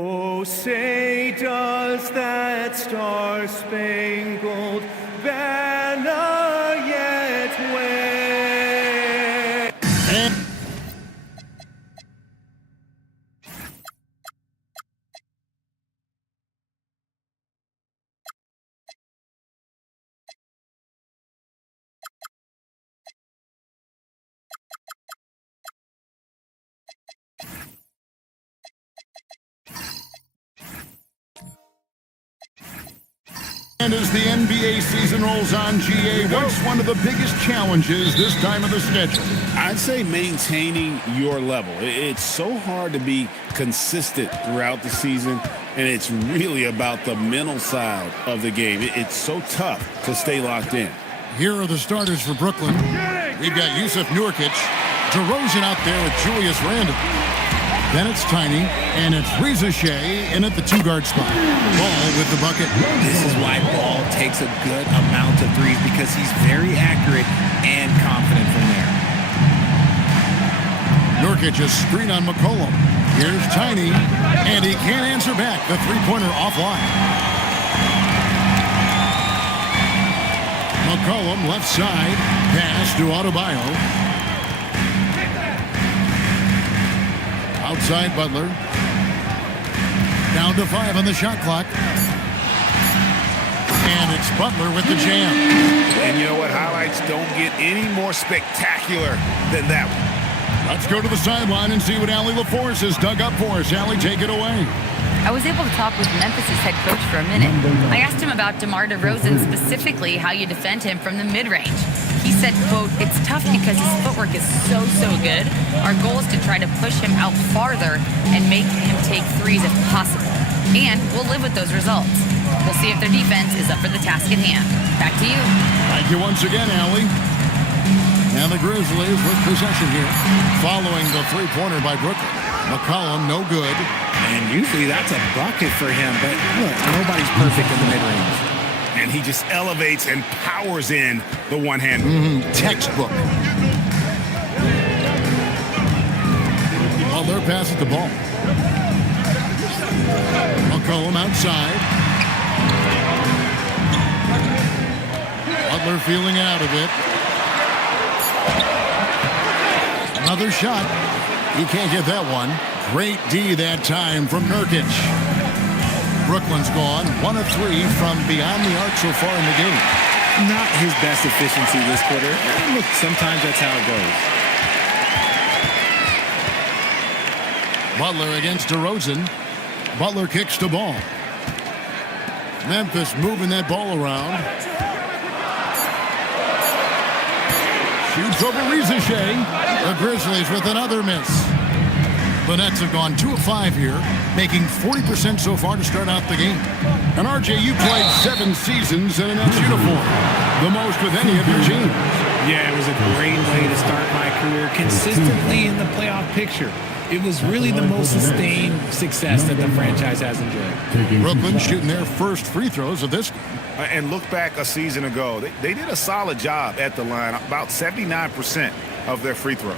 Oh, say does that star-spangled banner yet wave? And as the NBA season rolls on, GA, what's one of the biggest challenges this time of the schedule? I'd say maintaining your level. It's so hard to be consistent throughout the season, and it's really about the mental side of the game. It's so tough to stay locked in. Here are the starters for Brooklyn. We've got Yusuf Nurkic, DeRozan out there with Julius Randle. Then it's Tiny, and it's Reza Shea in at the two-guard spot. Ball with the bucket. This is why Ball takes a good amount of threes, because he's very accurate and confident from there. Nurkic a screen on McCollum. Here's Tiny, and he can't answer back. The three-pointer offline. McCollum left side, pass to Adebayo. Outside Butler. Down to 5 on the shot clock. And it's Butler with the jam. And you know what? Highlights don't get any more spectacular than that one. Let's go to the sideline and see what Allie LaForce has dug up for us. Allie, take it away. I was able to talk with Memphis' head coach for a minute. I asked him about DeMar DeRozan, specifically how you defend him from the mid-range. He said, quote, "It's tough because his footwork is so good. Our goal is to try to push him out farther and make him take threes if possible. And we'll live with those results. We'll see if their defense is up for the task at hand." Back to you. Thank you once again, Allie. And the Grizzlies with possession here. Following the three-pointer by Brooklyn. McCollum, no good. And usually that's a bucket for him, but look, nobody's perfect in the mid-range. And he just elevates and powers in the one-hand. Textbook. Butler passes the ball. McCollum outside. Butler feeling out of it. Another shot. He can't get that one. Great D that time from Nurkic. Brooklyn's gone 1 of 3 from beyond the arc so far in the game. Not his best efficiency this quarter. Look, sometimes that's how it goes. Butler against DeRozan. Butler kicks the ball. Memphis moving that ball around. Shoots over Reza Shea. The Grizzlies with another miss. The Nets have gone 2 of 5 here, making 40% so far to start out the game. And RJ, you played 7 seasons in a Nets uniform, the most with any of your teams. Yeah, it was a great way to start my career consistently in the playoff picture. It was really the most sustained success that the franchise has enjoyed. Brooklyn shooting their first free throws of this game. And look back a season ago. They did a solid job at the line, about 79% of their free throws.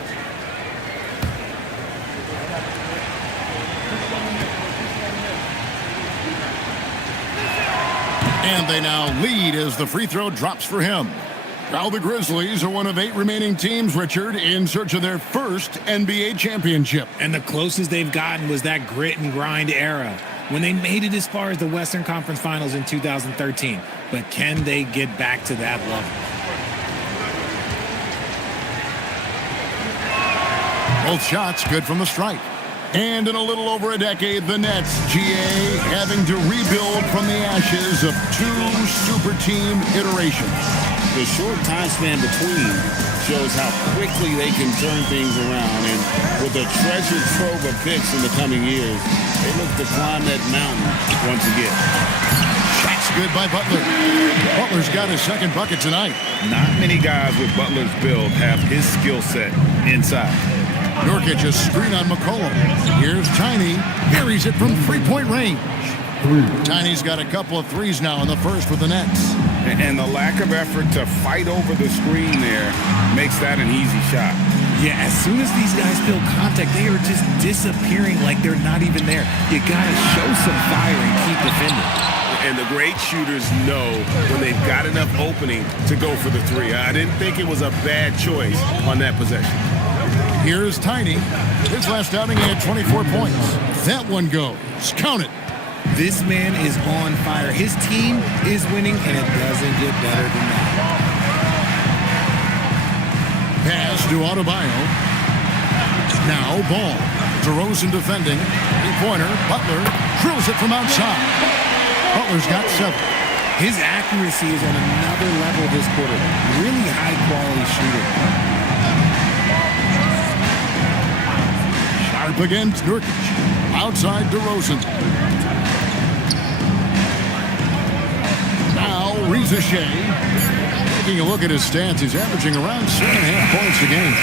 And they now lead as the free throw drops for him. Now the Grizzlies are one of 8 remaining teams, Richard, in search of their first NBA championship. And the closest they've gotten was that grit and grind era, when they made it as far as the Western Conference Finals in 2013. But can they get back to that level? Both shots good from the stripe. And in a little over a decade, the Nets, GA, having to rebuild from the ashes of 2 super team iterations. The short time span between shows how quickly they can turn things around. And with a treasured trove of picks in the coming years, they look to climb that mountain once again. Shots good by Butler. Butler's got his second bucket tonight. Not many guys with Butler's build have his skill set inside. Nurkic a screen on McCollum. Here's Tiny. Buries it from three-point range. Tiny's got a couple of threes now in the first with the Nets. And the lack of effort to fight over the screen there makes that an easy shot. Yeah, as soon as these guys feel contact, they are just disappearing like they're not even there. You got to show some fire and keep defending. And the great shooters know when they've got enough opening to go for the three. I didn't think it was a bad choice on that possession. Here's Tiny. His last outing, he had 24 points. That one goes. Count it. This man is on fire. His team is winning, and it doesn't get better than that. Pass to Adebayo. Now ball. DeRozan defending. Three-pointer. Butler drills it from outside. Butler's got 7. His accuracy is on another level this quarter. Really high-quality shooter. Sharp against Nurkic. Outside DeRozan. Now Reza Shea. Taking a look at his stats, he's averaging around 7.5 points a game.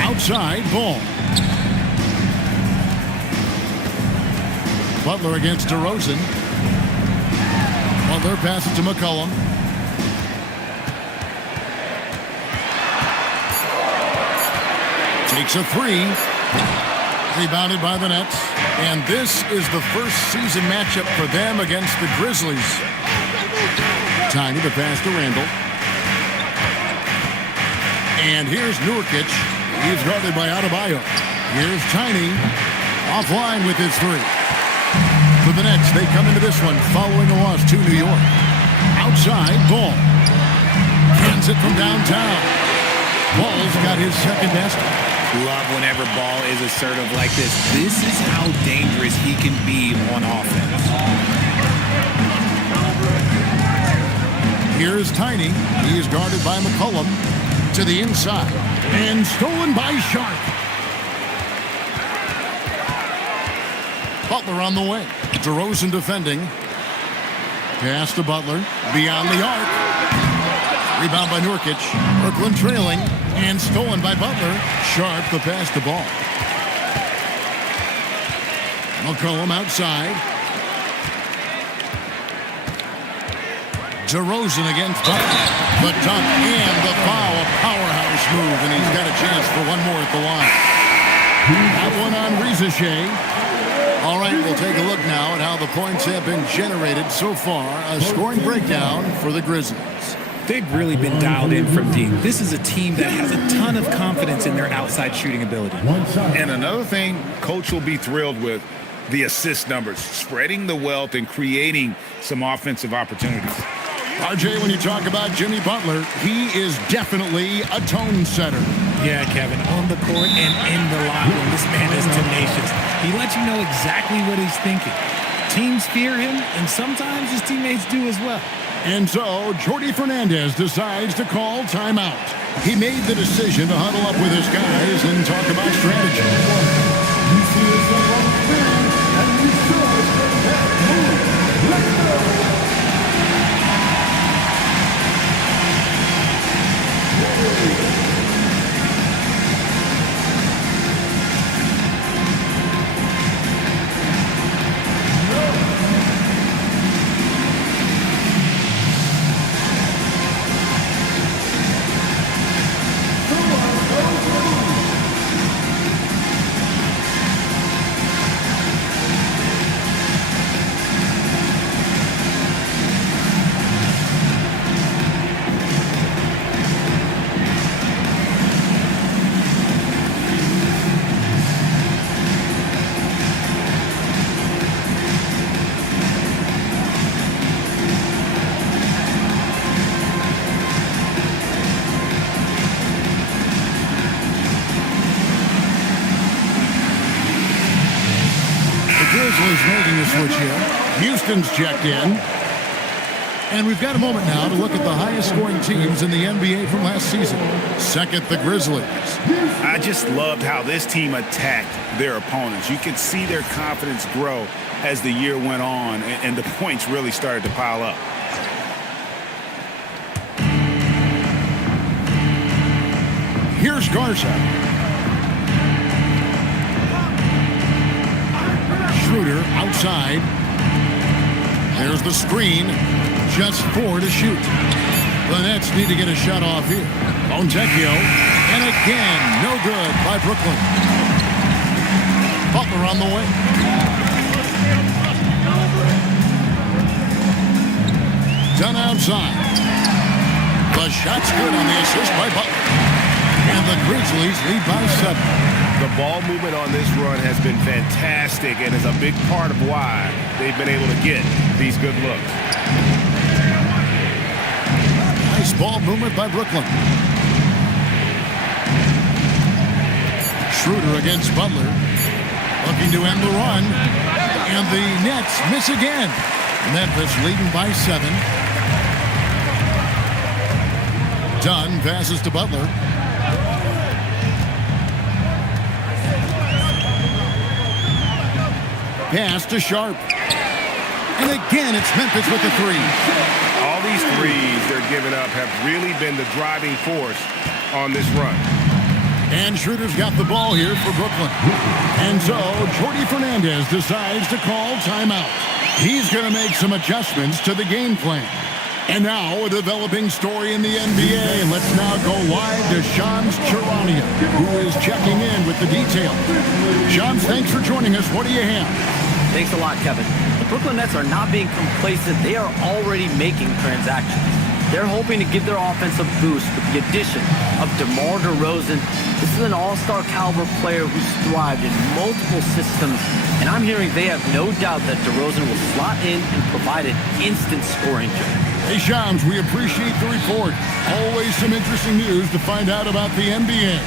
Outside ball. Butler against DeRozan. Butler passes to McCollum. Takes a 3. Rebounded by the Nets. And this is the first season matchup for them against the Grizzlies. Tiny to pass to Randall. And here's Nurkic. He's guarded by Adebayo. Here's Tiny. Offline with his 3. For the Nets, they come into this one following a loss to New York. Outside, Ball. Hands it from downtown. Ball's got his second best. Love whenever Ball is assertive like this. This is how dangerous he can be on offense. Here's Tiny. He's guarded by McCollum. To the inside. And stolen by Sharp. Butler on the way. DeRozan defending. Pass to Butler. Beyond the arc. Rebound by Nurkic. Brooklyn trailing. And stolen by Butler. Sharp the pass to Ball. McCollum outside. DeRozan against Butler. The dunk and the foul. A powerhouse move. And he's got a chance for one more at the line. That one on Reza Shea. All right, we'll take a look now at how the points have been generated so far. A scoring breakdown for the Grizzlies. They've really been dialed in from deep. This is a team that has a ton of confidence in their outside shooting ability. And another thing Coach will be thrilled with, the assist numbers, spreading the wealth and creating some offensive opportunities. RJ, when you talk about Jimmy Butler, he is definitely a tone setter. Yeah, Kevin, on the court and in the locker room, this man is tenacious. He lets you know exactly what he's thinking. Teams fear him, and sometimes his teammates do as well. And so, Jordi Fernandez decides to call timeout. He made the decision to huddle up with his guys and talk about strategy. Grizzlies making a switch here. Houston's checked in. And we've got a moment now to look at the highest scoring teams in the NBA from last season. Second, the Grizzlies. I just loved how this team attacked their opponents. You could see their confidence grow as the year went on, and the points really started to pile up. Here's Garza. Schroeder outside. There's the screen. Just 4 to shoot. The Nets need to get a shot off here. Fontecchio. And again, no good by Brooklyn. Butler on the way. Done outside. The shot's good on the assist by Butler. And the Grizzlies lead by 7. The ball movement on this run has been fantastic and is a big part of why they've been able to get these good looks. Nice ball movement by Brooklyn. Schroeder against Butler. Looking to end the run. And the Nets miss again. Memphis leading by 7. Dunn passes to Butler. Pass to Sharp. And again, it's Memphis with the 3. All these threes they're giving up have really been the driving force on this run. And Schroeder's got the ball here for Brooklyn. And so, Jordi Fernandez decides to call timeout. He's going to make some adjustments to the game plan. And now, a developing story in the NBA. Let's now go live to Shams Charania, who is checking in with the details. Shams, thanks for joining us. What do you have? Thanks a lot, Kevin. The Brooklyn Nets are not being complacent. They are already making transactions. They're hoping to give their offense a boost with the addition of DeMar DeRozan. This is an all-star caliber player who's thrived in multiple systems, and I'm hearing they have no doubt that DeRozan will slot in and provide an instant scoring joke. Hey, Shams, we appreciate the report. Always some interesting news to find out about the NBA.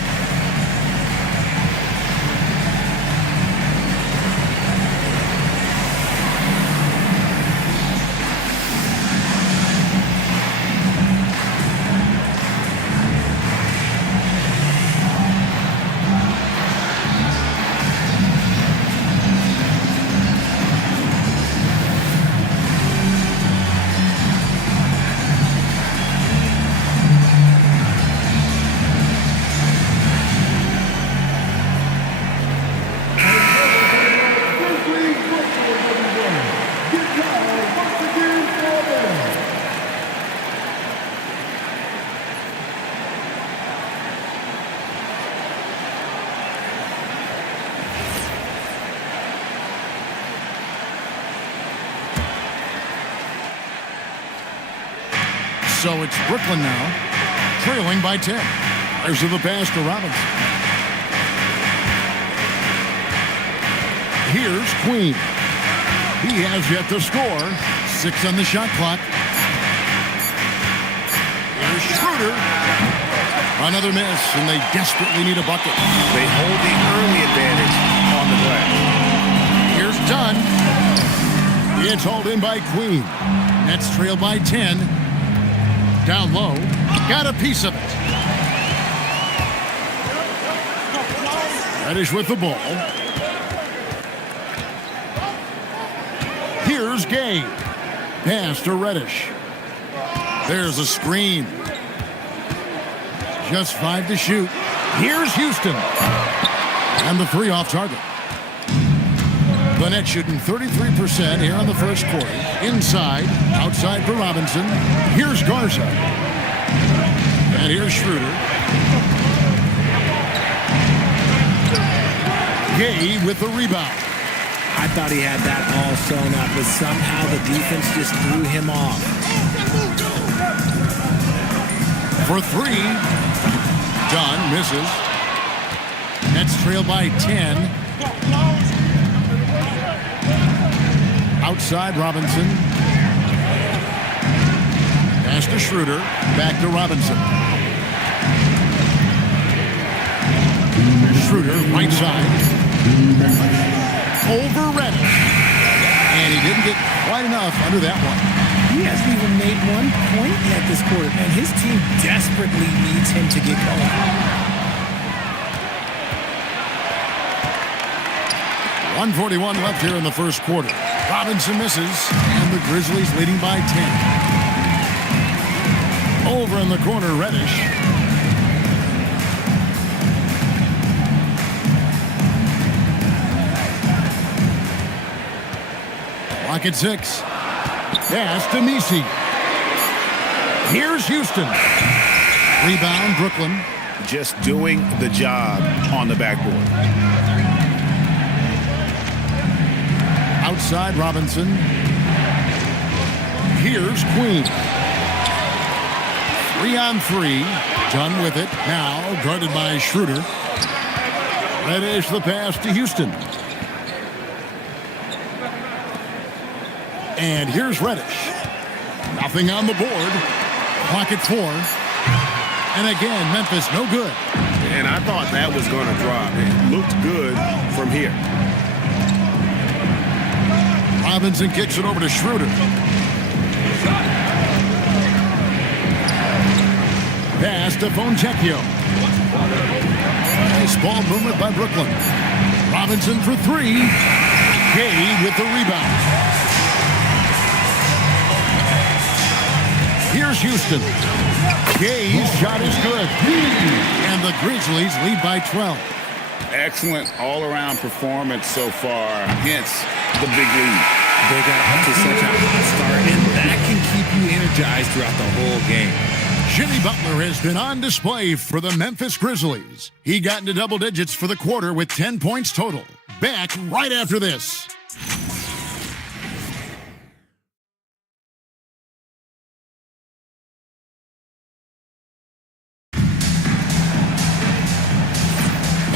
So it's Brooklyn now, trailing by 10. There's the pass to Robinson. Here's Queen. He has yet to score. 6 on the shot clock. Here's Schroeder. Another miss, and they desperately need a bucket. They hold the early advantage on the glass. Here's Dunn. It's hauled in by Queen. Nets trail by 10. Down low. Got a piece of it. Reddish with the ball. Here's Gay. Pass to Reddish. There's a screen. Just 5 to shoot. Here's Houston. And the 3 off target. The Nets shooting 33% here in the first quarter. Inside, outside for Robinson. Here's Garza. And here's Schroeder. Gay with the rebound. I thought he had that all sewn up, but somehow the defense just threw him off. For 3. Dunn misses. Nets trail by 10. Outside Robinson. Pass to Schroeder. Back to Robinson. Schroeder, right side. Over Reddish. And he didn't get quite enough under that one. He hasn't even made 1 point yet this quarter, and his team desperately needs him to get going. 1:41 left here in the first quarter. Robinson misses, and the Grizzlies leading by 10. Over in the corner, Reddish. Clock at 6. Pass to Messi. Here's Houston. Rebound, Brooklyn. Just doing the job on the backboard. Outside Robinson. Here's Queen. 3-on-3. Done with it. Now guarded by Schroeder. Reddish the pass to Houston. And here's Reddish. Nothing on the board. Clock at 4. And again, Memphis no good. And I thought that was going to drop. It looked good from here. Robinson kicks it over to Schroeder. Pass to Fontecchio. Nice ball movement by Brooklyn. Robinson for 3. Gay with the rebound. Here's Houston. Gay's shot is good. And the Grizzlies lead by 12. Excellent all-around performance so far, hence the big lead. They got off to such a hot start, and that can keep you energized throughout the whole game. Jimmy Butler has been on display for the Memphis Grizzlies. He got into double digits for the quarter with 10 points total. Back right after this.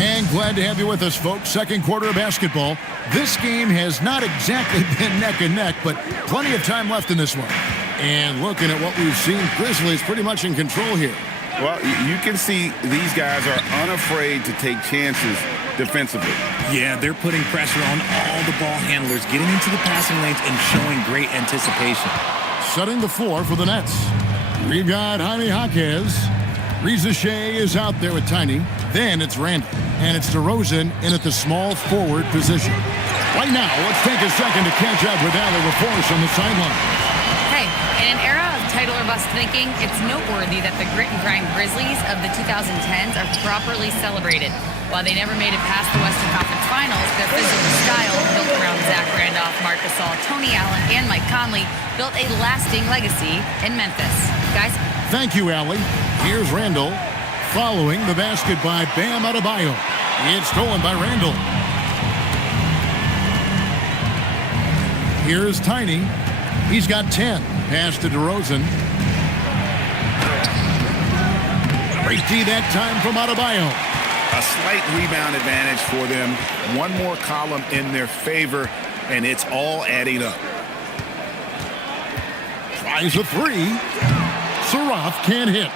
And glad to have you with us, folks. Second quarter of basketball. This game has not exactly been neck and neck, but plenty of time left in this one. And looking at what we've seen, Grizzlies pretty much in control here. Well, you can see these guys are unafraid to take chances defensively. Yeah, they're putting pressure on all the ball handlers, getting into the passing lanes and showing great anticipation. Setting the floor for the Nets. We've got Jaime Jaquez. Reza Shea is out there with Tiny. Then it's Randall. And it's DeRozan in at the small forward position. Right now, let's take a second to catch up with Allie LaForce on the sideline. Hey, in an era of title or bust thinking, it's noteworthy that the grit and grind Grizzlies of the 2010s are properly celebrated. While they never made it past the Western Conference Finals, their physical style, built around Zach Randolph, Marc Gasol, Tony Allen, and Mike Conley, built a lasting legacy in Memphis. Guys? Thank you, Allie. Here's Randall. Following the basket by Bam Adebayo. It's stolen by Randall. Here's Tiny. He's got 10. Pass to DeRozan. Great D that time from Adebayo. A slight rebound advantage for them. One more column in their favor, and it's all adding up. Tries a 3. Saraf can't hit.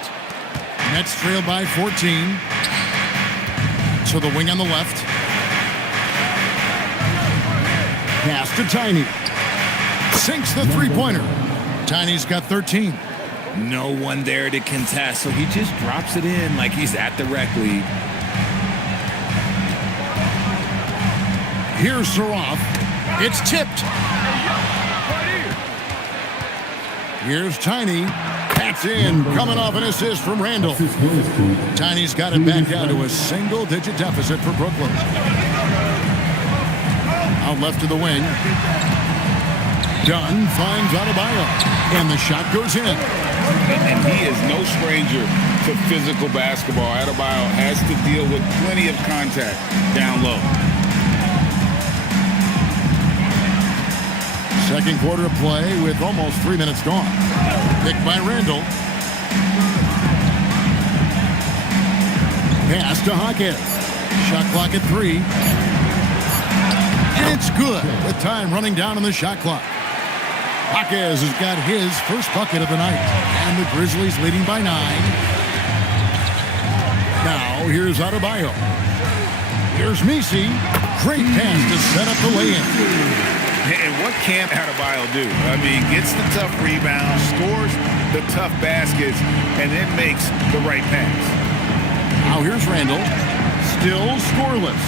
Nets trail by 14. So the wing on the left. Pass to Tiny. Sinks the three-pointer. Tiny's got 13. No one there to contest, so he just drops it in like he's at the rec league. Here's Saraf. It's tipped. Here's Tiny. That's in. Coming off an assist from Randall. Tiny's got it back down to a single-digit deficit for Brooklyn. Out left to the wing. Dunn finds Adebayo. And the shot goes in. And he is no stranger to physical basketball. Adebayo has to deal with plenty of contact down low. Second quarter of play with almost 3 minutes gone. Picked by Randall. Pass to Jaquez. Shot clock at 3. And it's good with time running down on the shot clock. Jaquez has got his first bucket of the night. And the Grizzlies leading by 9. Now here's Adebayo. Here's Messi. Great pass to set up the lay-in. And what can't Adebayo do? I mean, gets the tough rebound, scores the tough baskets, and then makes the right pass. Now here's Randall. Still scoreless.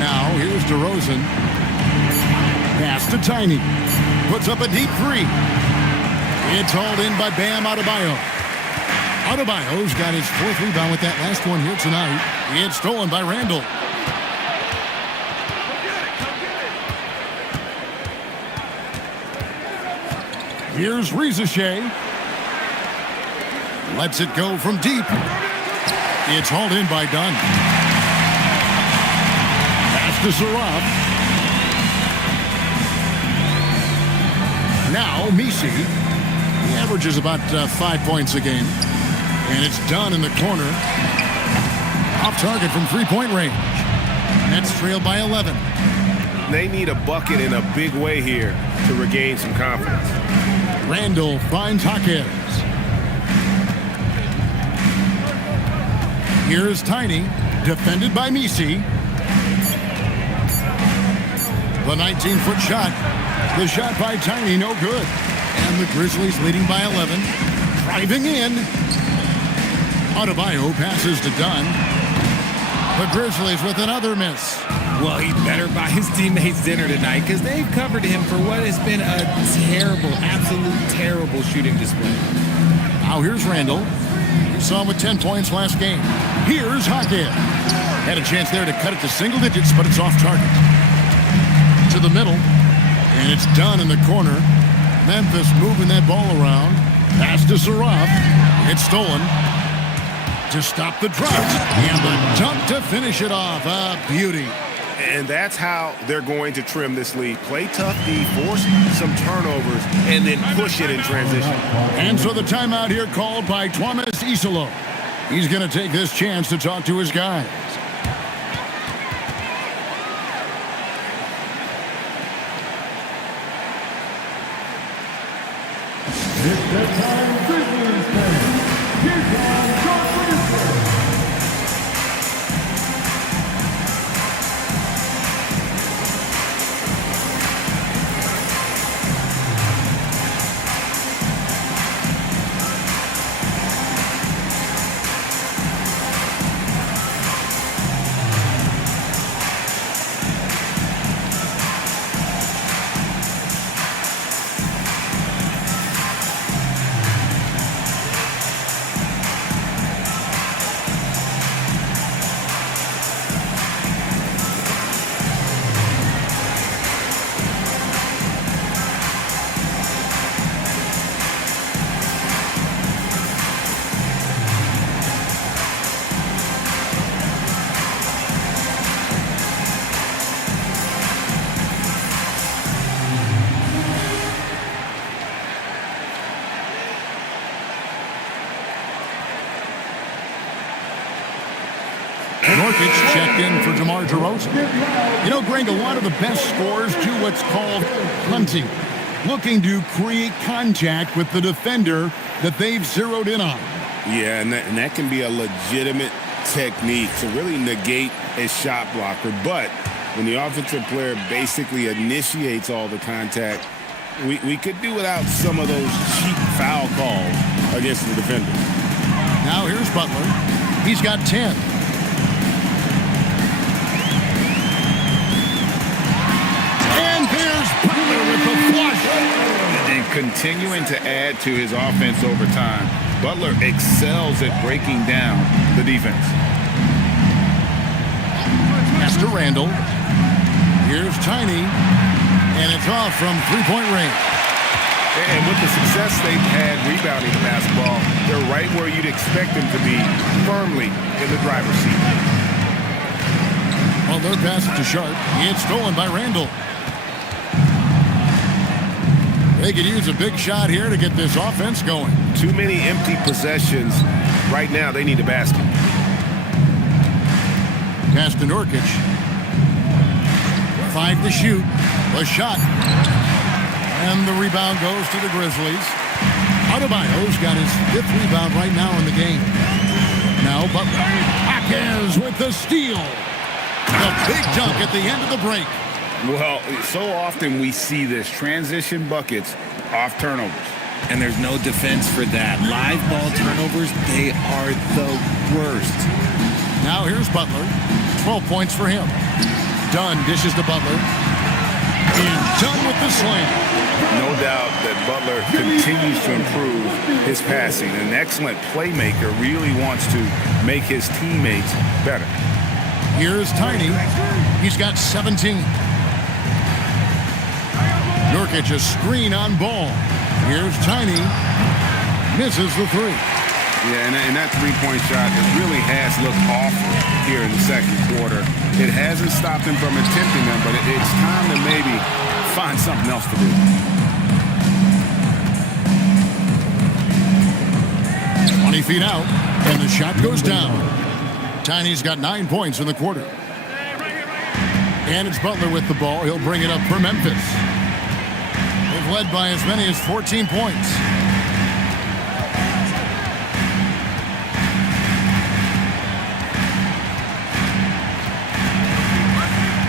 Now here's DeRozan. Pass to Tiny. Puts up a deep 3. It's hauled in by Bam Adebayo. Adebayo's got his 4th rebound with that last one here tonight. It's stolen by Randall. Here's Ricochet. Lets it go from deep. It's hauled in by Dunn. Pass to Zarab. Now Misi. He averages about 5 points a game. And it's Dunn in the corner. Off target from three-point range. Nets trailed by 11. They need a bucket in a big way here to regain some confidence. Randall finds Jaquez. Here's Tiny, defended by Misi. The 19-foot shot. The shot by Tiny, no good. And the Grizzlies leading by 11. Driving in. Adebayo passes to Dunn. The Grizzlies with another miss. Well, he better buy his teammates dinner tonight because they've covered him for what has been a terrible, absolute terrible shooting display. Now here's Randall. We saw him with 10 points last game. Here's Jaquez. Had a chance there to cut it to single digits, but it's off target. To the middle. And it's Dunn in the corner. Memphis moving that ball around. Pass to Zarab. It's stolen. To stop the drought. And the dunk to finish it off. A beauty. And that's how they're going to trim this lead. Play tough D, force some turnovers, and then push it in transition. And so the timeout here called by Thomas Isolo. He's going to take this chance to talk to his guys. It's the time Grizzlies fans. Here comes the Grizzlies. Norkic checked in for DeMar DeRozan. You know, Greg, a lot of the best scorers do what's called hunting, looking to create contact with the defender that they've zeroed in on. Yeah, and that can be a legitimate technique to really negate a shot blocker. But when the offensive player basically initiates all the contact, we could do without some of those cheap foul calls against the defender. Now here's Butler. He's got 10. And there's Butler with the flush. And continuing to add to his offense over time. Butler excels at breaking down the defense. Pass to Randall. Here's Tiny. And it's off from three-point range. And with the success they've had rebounding the basketball, they're right where you'd expect them to be, firmly in the driver's seat. Well, their pass to Sharp. It's stolen by Randall. They could use a big shot here to get this offense going. Too many empty possessions. Right now, they need a basket. Pass to Norkic. 5 to shoot. A shot. And the rebound goes to the Grizzlies. Adebayo's got his 5th rebound right now in the game. Now Butler. Jaquez with the steal. The big dunk at the end of the break. Well, so often we see this, transition buckets off turnovers. And there's no defense for that. Live ball turnovers, they are the worst. Now here's Butler. 12 points for him. Dunn dishes to Butler. And Dunn with the slam. No doubt that Butler continues to improve his passing. An excellent playmaker, really wants to make his teammates better. Here's Tiny. He's got 17. Nurkic a screen on ball. Here's Tiny. Misses the three. Yeah, and that three-point shot, it really has looked awful here in the second quarter. It hasn't stopped him from attempting them, but it's time to maybe find something else to do. 20 feet out, and the shot goes down. Tiny's got 9 points in the quarter. And it's Butler with the ball. He'll bring it up for Memphis. They've led by as many as 14 points.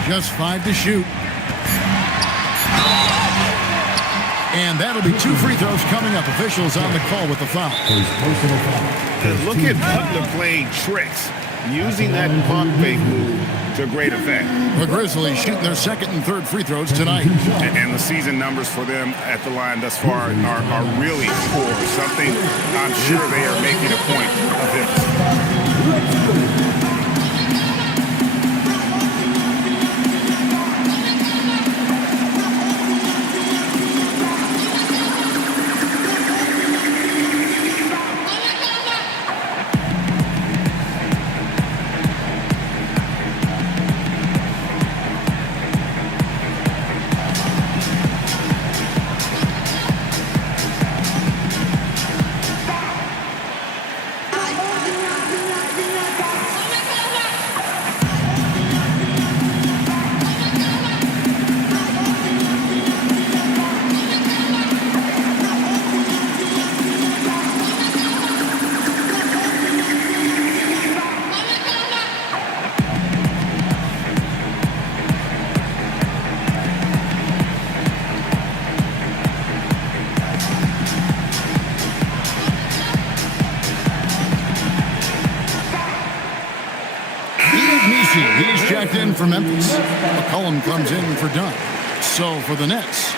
Just 5 to shoot. And that'll be 2 free throws coming up. Officials on the call with the foul. Look at Butler playing tricks, using that pump fake move to great effect. The Grizzlies shooting their second and third free throws tonight. And the season numbers for them at the line thus far are really poor. Something I'm sure they are making a point of it. He's checked in for Memphis. McCollum comes in for Dunn. So for the Nets.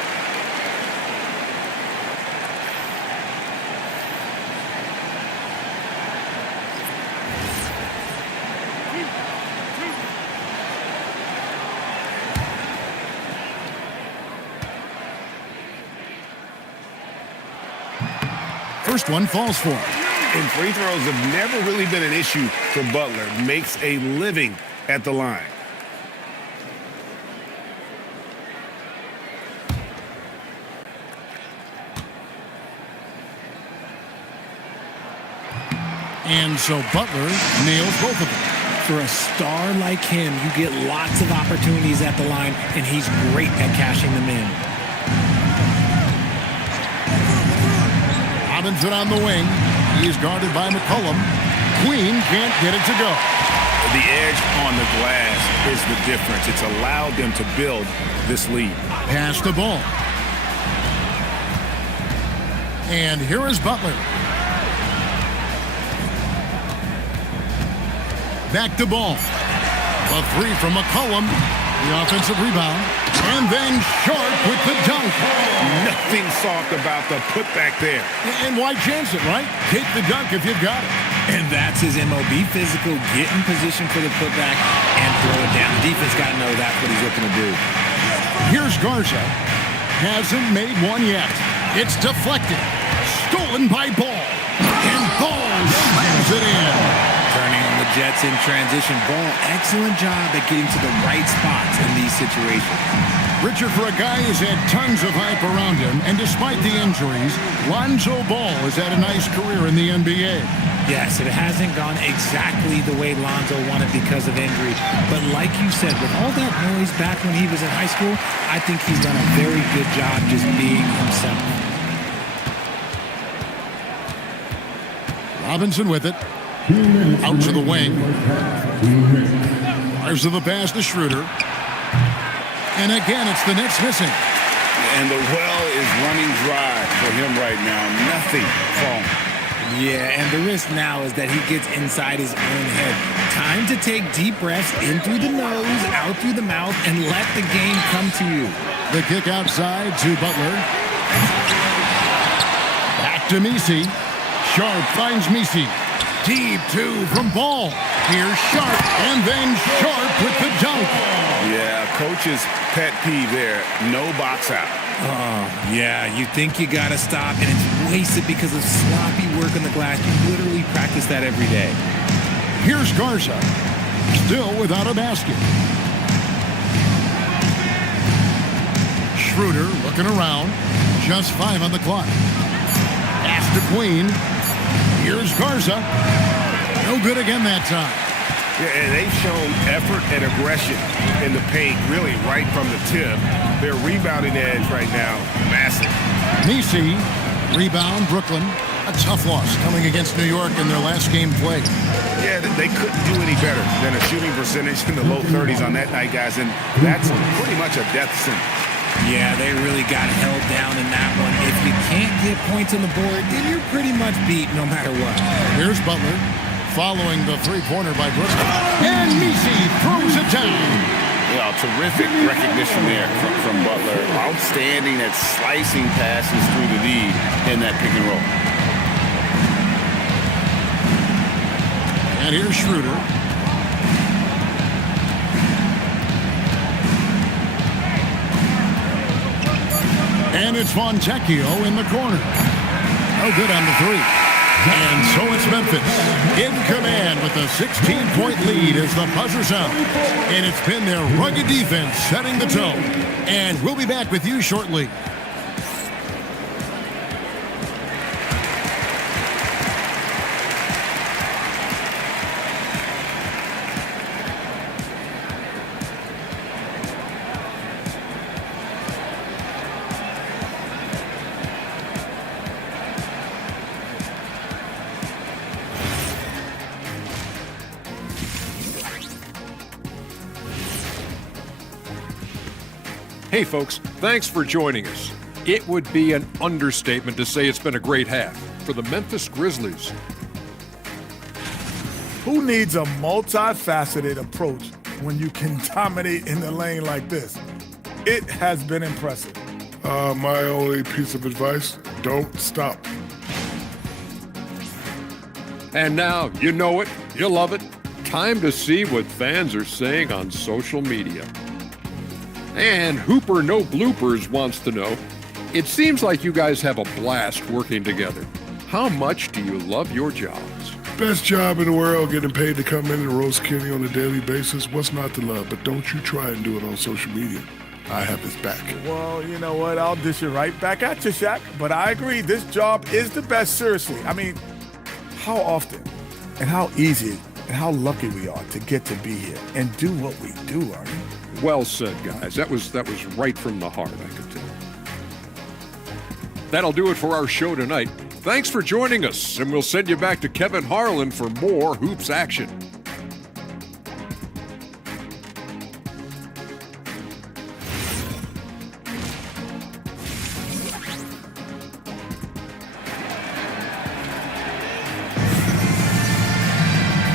First one falls for him. And free throws have never really been an issue for Butler. Makes a living at the line. And so Butler nails both of them. For a star like him, you get lots of opportunities at the line, and he's great at cashing them in. Robinson on the wing. He's guarded by McCollum. Queen can't get it to go. The edge on the glass is the difference. It's allowed them to build this lead. Pass the ball. And here is Butler. Back to ball. A three from McCollum. The offensive rebound. And then Sharp with the dunk. Nothing soft about the putback there. And why chance it, right? Take the dunk if you've got it. And that's his MO. Be physical, get in position for the putback, and throw it down. The defense got to know that's what he's looking to do. Here's Garza. Hasn't made one yet. It's deflected. Stolen by Ball. And Ball slams it in. Turning on the Jets in transition. Ball, excellent job at getting to the right spots in these situations. Richard, for a guy who's had tons of hype around him, and despite the injuries, Lonzo Ball has had a nice career in the NBA. Yes, it hasn't gone exactly the way Lonzo wanted because of injury. But like you said, with all that noise back when he was in high school, I think he's done a very good job just being himself. Robinson with it. Out to the wing. Fires to the pass to Schroeder. And again, it's the Knicks missing. And the well is running dry for him right now. Nothing falling. Yeah, and the risk now is that he gets inside his own head. Time to take deep breaths in through the nose, out through the mouth, and let the game come to you. The kick outside to Butler. Back to Messi. Sharp finds Messi. Deep two from Ball. Here's Sharp, and then Sharp with the dunk. Yeah, coach's pet peeve there, no box out. Oh, yeah, you think you got to stop, and it's wasted because of sloppy work on the glass. You literally practice that every day. Here's Garza, still without a basket. Schroeder looking around, just 5 on the clock. Pass to Queen. Here's Garza. No good again that time. Yeah, and they've shown effort and aggression in the paint, really right from the tip. Their rebounding edge right now, massive. Nisi, rebound, Brooklyn. A tough loss coming against New York in their last game played. Yeah, they couldn't do any better than a shooting percentage in the low 30s on that night, guys, and that's pretty much a death sentence. Yeah, they really got held down in that one. If you can't get points on the board, then you're pretty much beat no matter what. Here's Butler, following the three-pointer by Brooklyn. And Nisi throws it down. Yeah, terrific recognition there from Butler. Outstanding at slicing passes through the lead in that pick and roll. And here's Schroeder. And it's Fontecchio in the corner. No good on the three. And so it's Memphis in command with a 16-point lead as the buzzer's out. And it's been their rugged defense setting the tone. And we'll be back with you shortly. Hey folks, thanks for joining us. It would be an understatement to say it's been a great half for the Memphis Grizzlies. Who needs a multifaceted approach when you can dominate in the lane like this? It has been impressive. My only piece of advice, don't stop. And now, you know it, you love it. Time to see what fans are saying on social media. And Hooper No Bloopers wants to know, it seems like you guys have a blast working together. How much do you love your jobs? Best job in the world, getting paid to come in and roast Kenny on a daily basis. What's not to love? But don't you try and do it on social media. I have his back. Well, you know what? I'll dish it right back at you, Shaq. But I agree, this job is the best, seriously. I mean, how often and how easy and how lucky we are to get to be here and do what we do, Arnie. Well said, guys. That was right from the heart, I could tell. That'll do it for our show tonight. Thanks for joining us, and we'll send you back to Kevin Harlan for more Hoops action.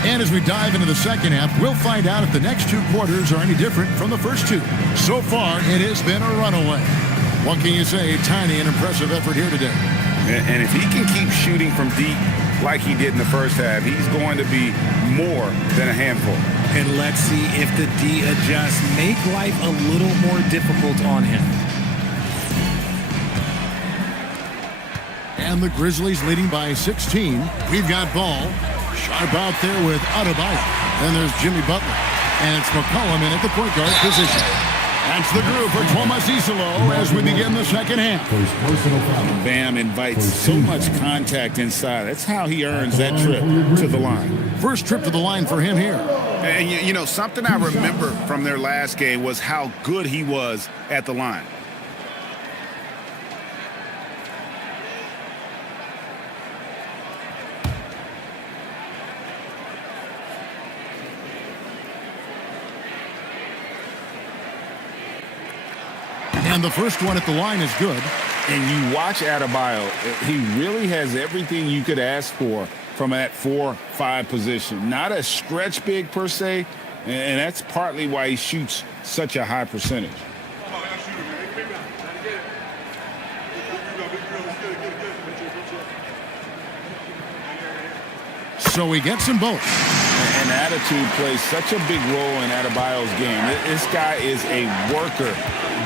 And as we dive into the second half, we'll find out if the next two quarters are any different from the first two. So far, it has been a runaway. What can you say? Tiny and impressive effort here today. And if he can keep shooting from deep like he did in the first half, he's going to be more than a handful. And let's see if the D adjusts, make life a little more difficult on him. And the Grizzlies leading by 16. We've got ball. Sharp out there with Adebayo. Then there's Jimmy Butler. And it's McCollum in at the point guard position. That's the groove for Thomas Isolo as we begin the second half. Bam invites so much contact inside. That's how he earns that trip to the line. First trip to the line for him here. And, you know, something I remember from their last game was how good he was at the line. And the first one at the line is good. And you watch Adebayo, he really has everything you could ask for from that 4-5 position. Not a stretch big per se, and that's partly why he shoots such a high percentage. So he gets them both. And attitude plays such a big role in Adebayo's game. This guy is a worker.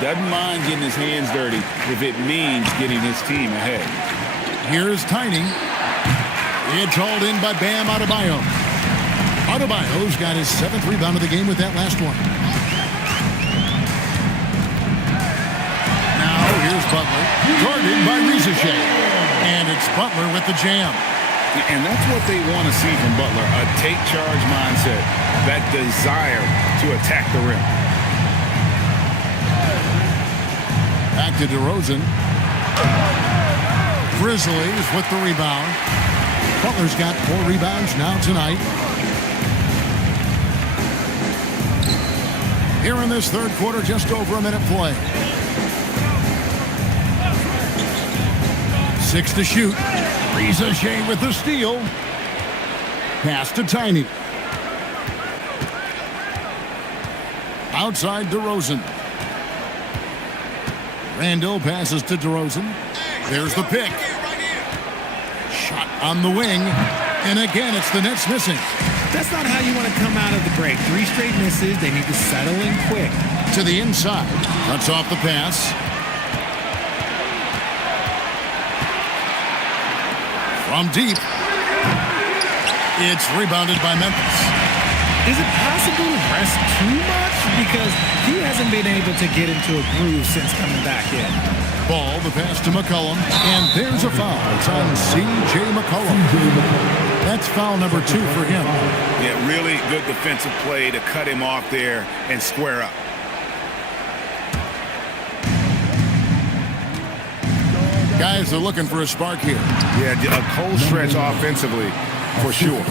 Doesn't mind getting his hands dirty if it means getting his team ahead. Here's Tiny. It's hauled in by Bam Adebayo. Adebayo's got his 7th rebound of the game with that last one. Now here's Butler. Guarded by Rizachet. And it's Butler with the jam. And that's what they want to see from Butler, a take-charge mindset, that desire to attack the rim. Back to DeRozan. Grizzlies with the rebound. Butler's got 4 rebounds now tonight. Here in this third quarter, just over a minute play. 6 to shoot. Rizachet with the steal. Pass to Tiny. Outside DeRozan. Randall passes to DeRozan. There's the pick. Shot on the wing. And again, it's the Nets missing. That's not how you want to come out of the break. 3 straight misses. They need to settle in quick. To the inside. Cuts off the pass. From deep. It's rebounded by Memphis. Is it possible to rest too much? Because he hasn't been able to get into a groove since coming back in. Ball, the pass to McCollum. And there's a foul. It's on C.J. McCollum. That's foul number 2 for him. Yeah, really good defensive play to cut him off there and square up. Guys are looking for a spark here. Yeah, a cold stretch offensively for sure.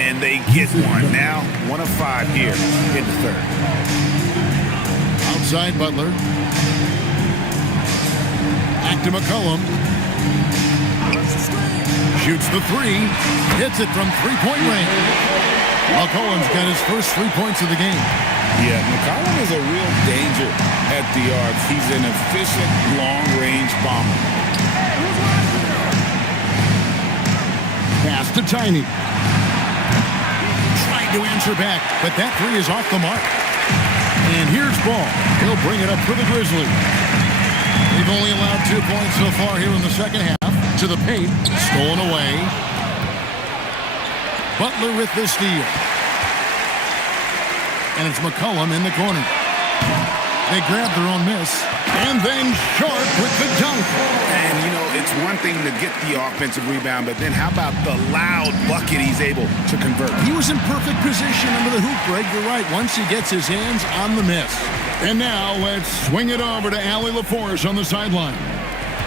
And they get one. Now, 1 of 5 here in the third. Outside Butler. Back to McCollum. Shoots the 3. Hits it from 3-point range. McCollum's got his first 3 points of the game. Yeah, McCollum is a real danger at the arc. He's an efficient long-range bomber. Pass to Tiny. Tried to answer back, but that 3 is off the mark. And here's Ball. He'll bring it up for the Grizzlies. They've only allowed 2 points so far here in the second half. To the paint. Stolen away. Butler with the steal. And it's McCollum in the corner. They grab their own miss. And then Sharp with the dunk. And, you know, it's one thing to get the offensive rebound, but then how about the loud bucket he's able to convert? He was in perfect position under the hoop, Greg. You're right, once he gets his hands on the miss. And now let's swing it over to Allie LaForce on the sideline.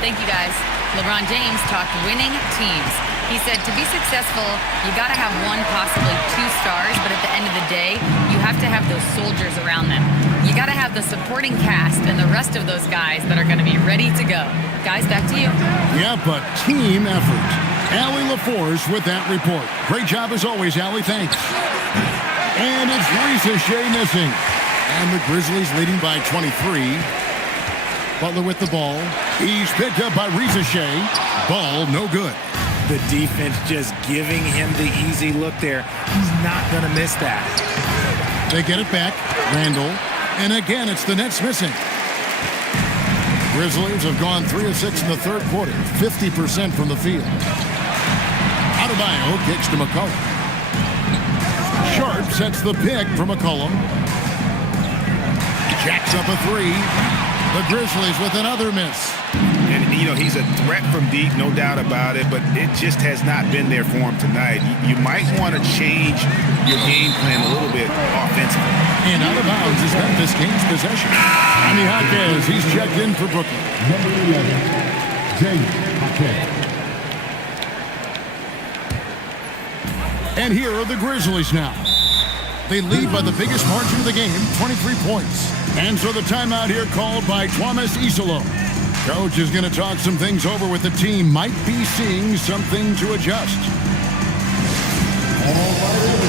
Thank you, guys. LeBron James talked winning teams. He said to be successful, you got to have 1, possibly 2 stars, but at the end of the day, you have to have those soldiers around them. You got to have the supporting cast and the rest of those guys that are going to be ready to go. Guys, back to you. Yeah, but team effort. Allie LaForce with that report. Great job as always, Allie. Thanks. And it's Rizachet missing. And the Grizzlies leading by 23. Butler with the ball. He's picked up by Rizachet. Ball no good. The defense just giving him the easy look there. He's not going to miss that. They get it back. Randall. And again, it's the Nets missing. Grizzlies have gone 3 of 6 in the third quarter. 50% from the field. Adebayo kicks to McCollum. Sharp sets the pick for McCollum. Jacks up a 3. The Grizzlies with another miss. And, you know, he's a threat from deep, no doubt about it, but it just has not been there for him tonight. You might want to change your game plan a little bit offensively. And out of bounds is Memphis gains possession. Jaime Jaquez, he's checked in for Brooklyn. Number 11, Jaime Jaquez. And here are the Grizzlies now. They lead by the biggest margin of the game, 23 points. And so the timeout here called by Thomas Isolo. Coach is going to talk some things over with the team. Might be seeing something to adjust. All right,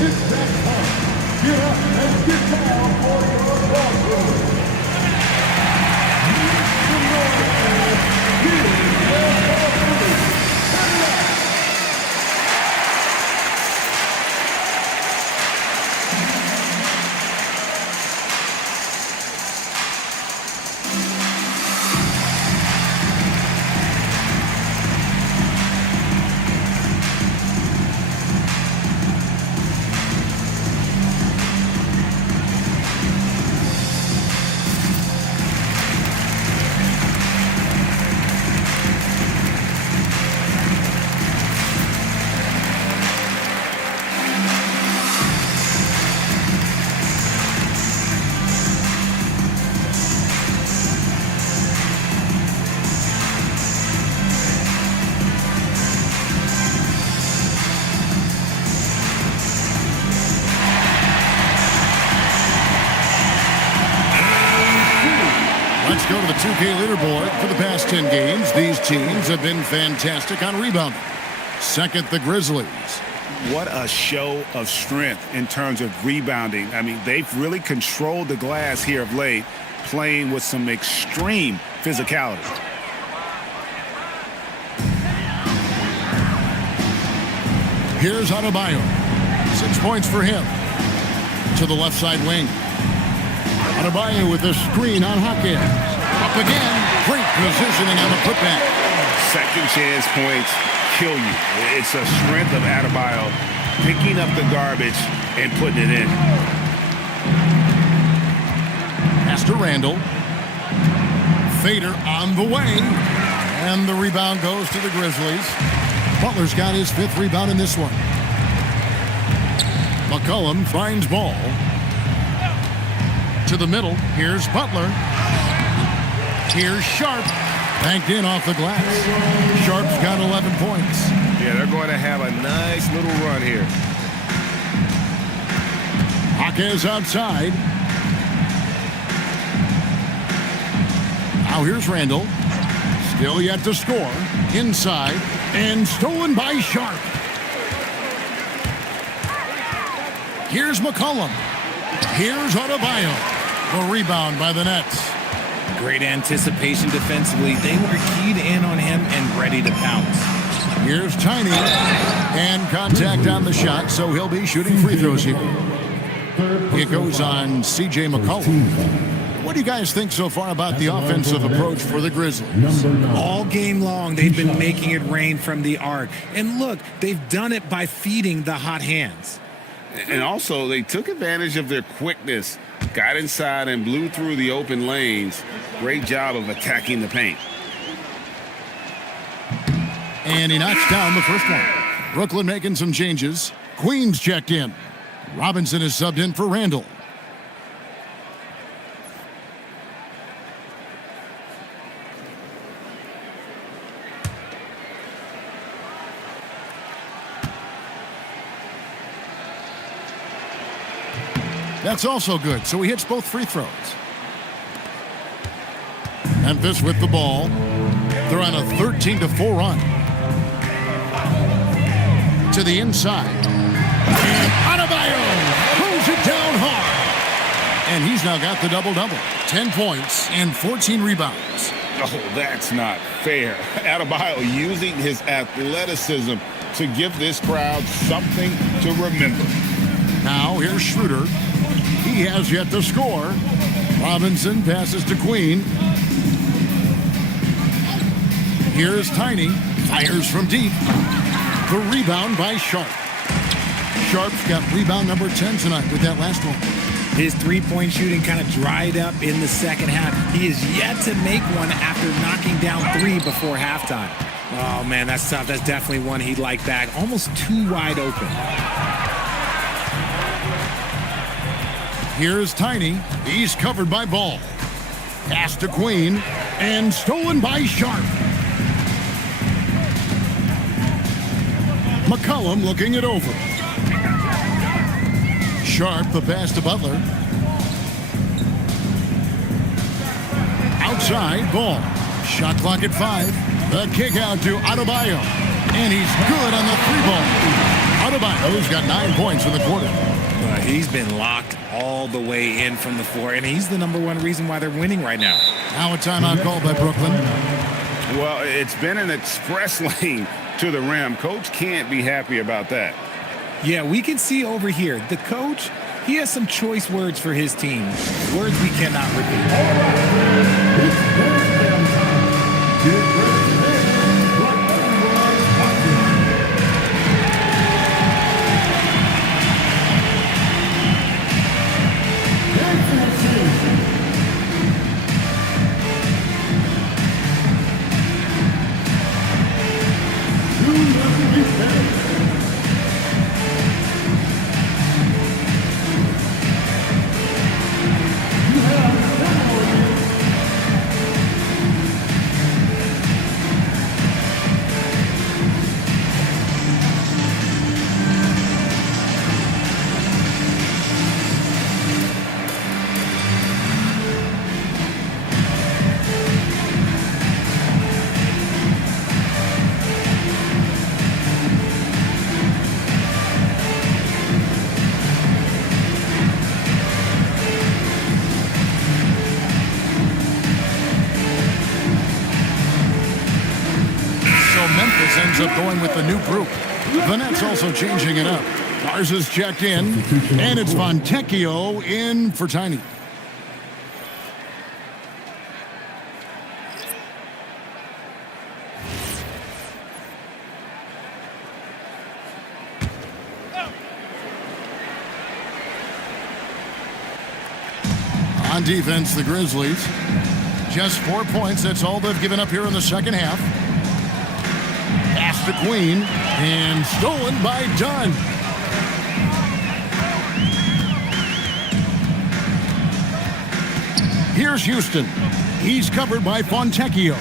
it's that time. Get up and get down for your ball game. These teams have been fantastic on rebounding. Second, the Grizzlies. What a show of strength in terms of rebounding. I mean, they've really controlled the glass here of late, playing with some extreme physicality. Here's Adebayo. 6 points for him. To the left side wing. Adebayo with a screen on Hawkins. Up again. Great positioning on the putback. Second chance points kill you. It's a strength of Adebayo picking up the garbage and putting it in. Pass to Randall. Fader on the way. And the rebound goes to the Grizzlies. Butler's got his 5th rebound in this one. McCollum finds ball. To the middle. Here's Butler. Here's Sharp. Banked in off the glass. Sharp's got 11 points. Yeah, they're going to have a nice little run here. Hawkins outside. Now here's Randall. Still yet to score. Inside. And stolen by Sharp. Here's McCollum. Here's Adebayo. The rebound by the Nets. Great anticipation defensively. They were keyed in on him and ready to pounce. Here's Tiny. And contact on the shot, so he'll be shooting free throws here. It goes on C.J. McCollum. What do you guys think so far about the offensive approach for the Grizzlies? All game long, they've been making it rain from the arc. And look, they've done it by feeding the hot hands. And also, they took advantage of their quickness, got inside and blew through the open lanes. Great job of attacking the paint. And he knocks down the first one. Brooklyn making some changes. Queens checked in. Robinson is subbed in for Randall. That's also good, so he hits both free throws. Memphis with the ball. They're on a 13-4 run. To the inside. And Adebayo pulls it down hard. And he's now got the double-double. 10 points and 14 rebounds. Oh, that's not fair. Adebayo using his athleticism to give this crowd something to remember. Now here's Schroeder. He has yet to score. Robinson passes to Queen. Here's Tiny. Fires from deep. The rebound by Sharp. Sharp's got rebound number 10 tonight with that last one. His three-point shooting kind of dried up in the second half. He is yet to make one after knocking down 3 before halftime. Oh, man, that's tough. That's definitely one he'd like back. Almost too wide open. Here's Tiny. He's covered by Ball. Pass to Queen. And stolen by Sharp. McCollum looking it over. Sharp, the pass to Butler. Outside, Ball. Shot clock at 5. The kick out to Adebayo. And he's good on the 3-ball. Adebayo's got 9 points in the quarter. He's been locked all the way in from the floor, and he's the #1 reason why they're winning right now. Now a timeout called by Brooklyn. Well, it's been an express lane to the rim. Coach can't be happy about that. Yeah, we can see over here, the coach, he has some choice words for his team. Words we cannot repeat. Memphis ends up going with the new group. The Nets also changing it up. Garza's checked in, and it's Fontecchio in for Tiny. On defense, the Grizzlies. Just 4 points. That's all they've given up here in the second half. Pass to Queen. And stolen by Dunn. Here's Houston. He's covered by Fontecchio.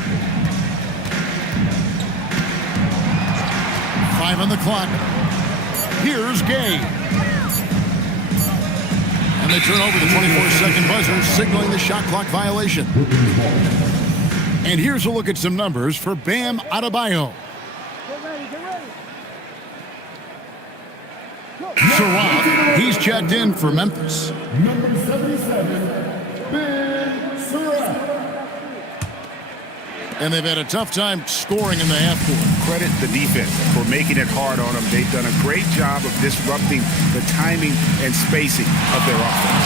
5 on the clock. Here's Gay. And they turn over the 24-second buzzer, signaling the shot clock violation. And here's a look at some numbers for Bam Adebayo. Sarab, he's checked in for Memphis. Number 77, Ben Surratt. And they've had a tough time scoring in the half court. Credit the defense for making it hard on them. They've done a great job of disrupting the timing and spacing of their offense.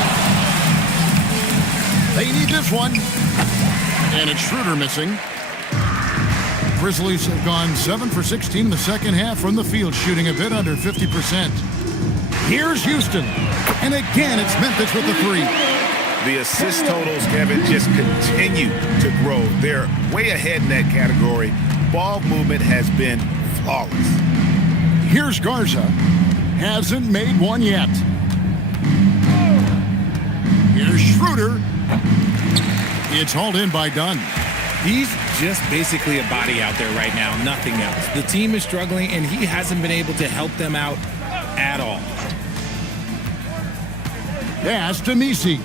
They need this one. And it's Schroeder missing. Grizzlies have gone 7 for 16 in the second half from the field, shooting a bit under 50%. Here's Houston. And again, it's Memphis with the three. The assist totals, Kevin, just continue to grow. They're way ahead in that category. Ball movement has been flawless. Here's Garza. Hasn't made one yet. Here's Schroeder. It's hauled in by Dunn. He's just basically a body out there right now, nothing else. The team is struggling, and he hasn't been able to help them out at all. Pass to Misi.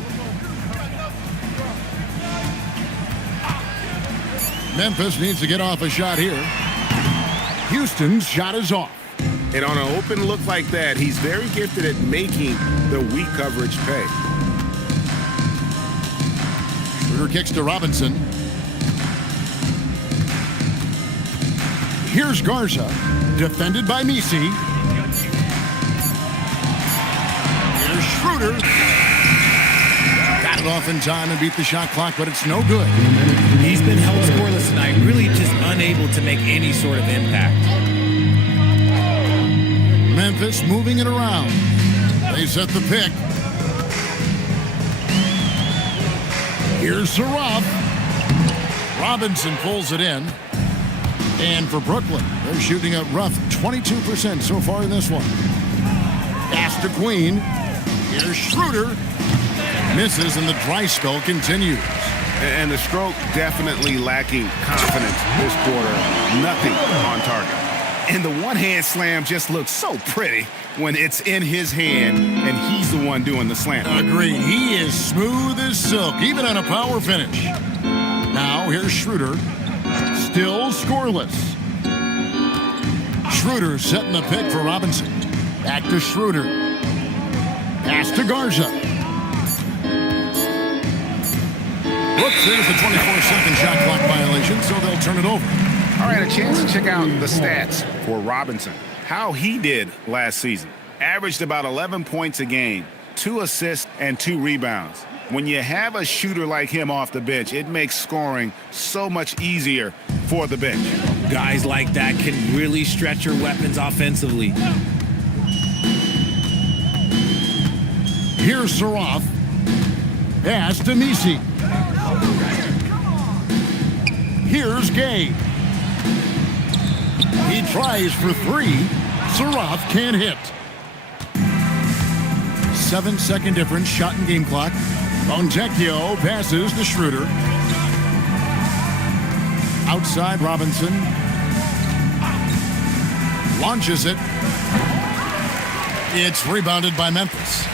Memphis needs to get off a shot here. Houston's shot is off. And on an open look like that, he's very gifted at making the weak coverage pay. Schroeder kicks to Robinson. Here's Garza, defended by Misi. Here's Schroeder. Got it off in time and beat the shot clock, but it's no good. He's been held scoreless tonight, really just unable to make any sort of impact. Memphis moving it around. They set the pick. Here's Sarab. Robinson pulls it in. And for Brooklyn, they're shooting a rough 22% so far in this one. Pass to Queen. Here's Schroeder. Misses, and the dry spell continues. And the stroke definitely lacking confidence this quarter. Nothing on target. And the one-hand slam just looks so pretty when it's in his hand and he's the one doing the slam. Agreed. He is smooth as silk, even on a power finish. Now here's Schroeder. Still scoreless. Schroeder setting the pick for Robinson. Back to Schroeder. Pass to Garza. Whoops, there's the 24-second shot clock violation, so they'll turn it over. All right, a chance to check out the stats for Robinson. How he did last season. Averaged about 11 points a game, 2 assists, and 2 rebounds. When you have a shooter like him off the bench, it makes scoring so much easier for the bench. Guys like that can really stretch your weapons offensively. Here's Saraf. Pass to Misi. Here's Gay. He tries for 3. Saraf can't hit. 7-second difference, shot and game clock. Fontecchio passes to Schroeder. Outside Robinson. Launches it. It's rebounded by Memphis.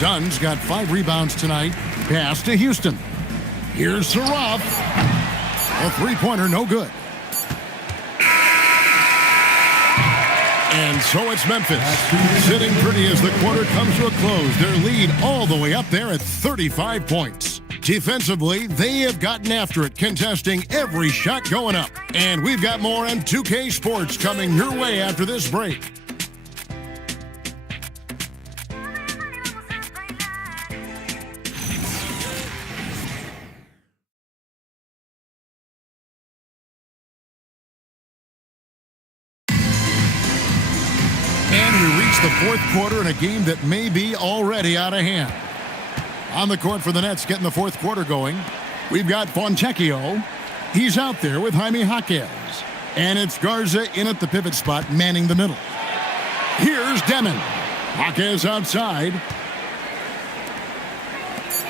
Dunn's got 5 rebounds tonight. Pass to Houston. Here's Saraf. A three-pointer, no good. And so it's Memphis, sitting pretty as the quarter comes to a close. Their lead all the way up there at 35 points. Defensively, they have gotten after it, contesting every shot going up. And we've got more on 2K Sports coming your way after this break. And we reach the fourth quarter in a game that may be already out of hand. On the court for the Nets, getting the fourth quarter going, we've got Fontecchio. He's out there with Jaime Jaquez. And it's Garza in at the pivot spot, manning the middle. Here's Demon. Jaquez outside.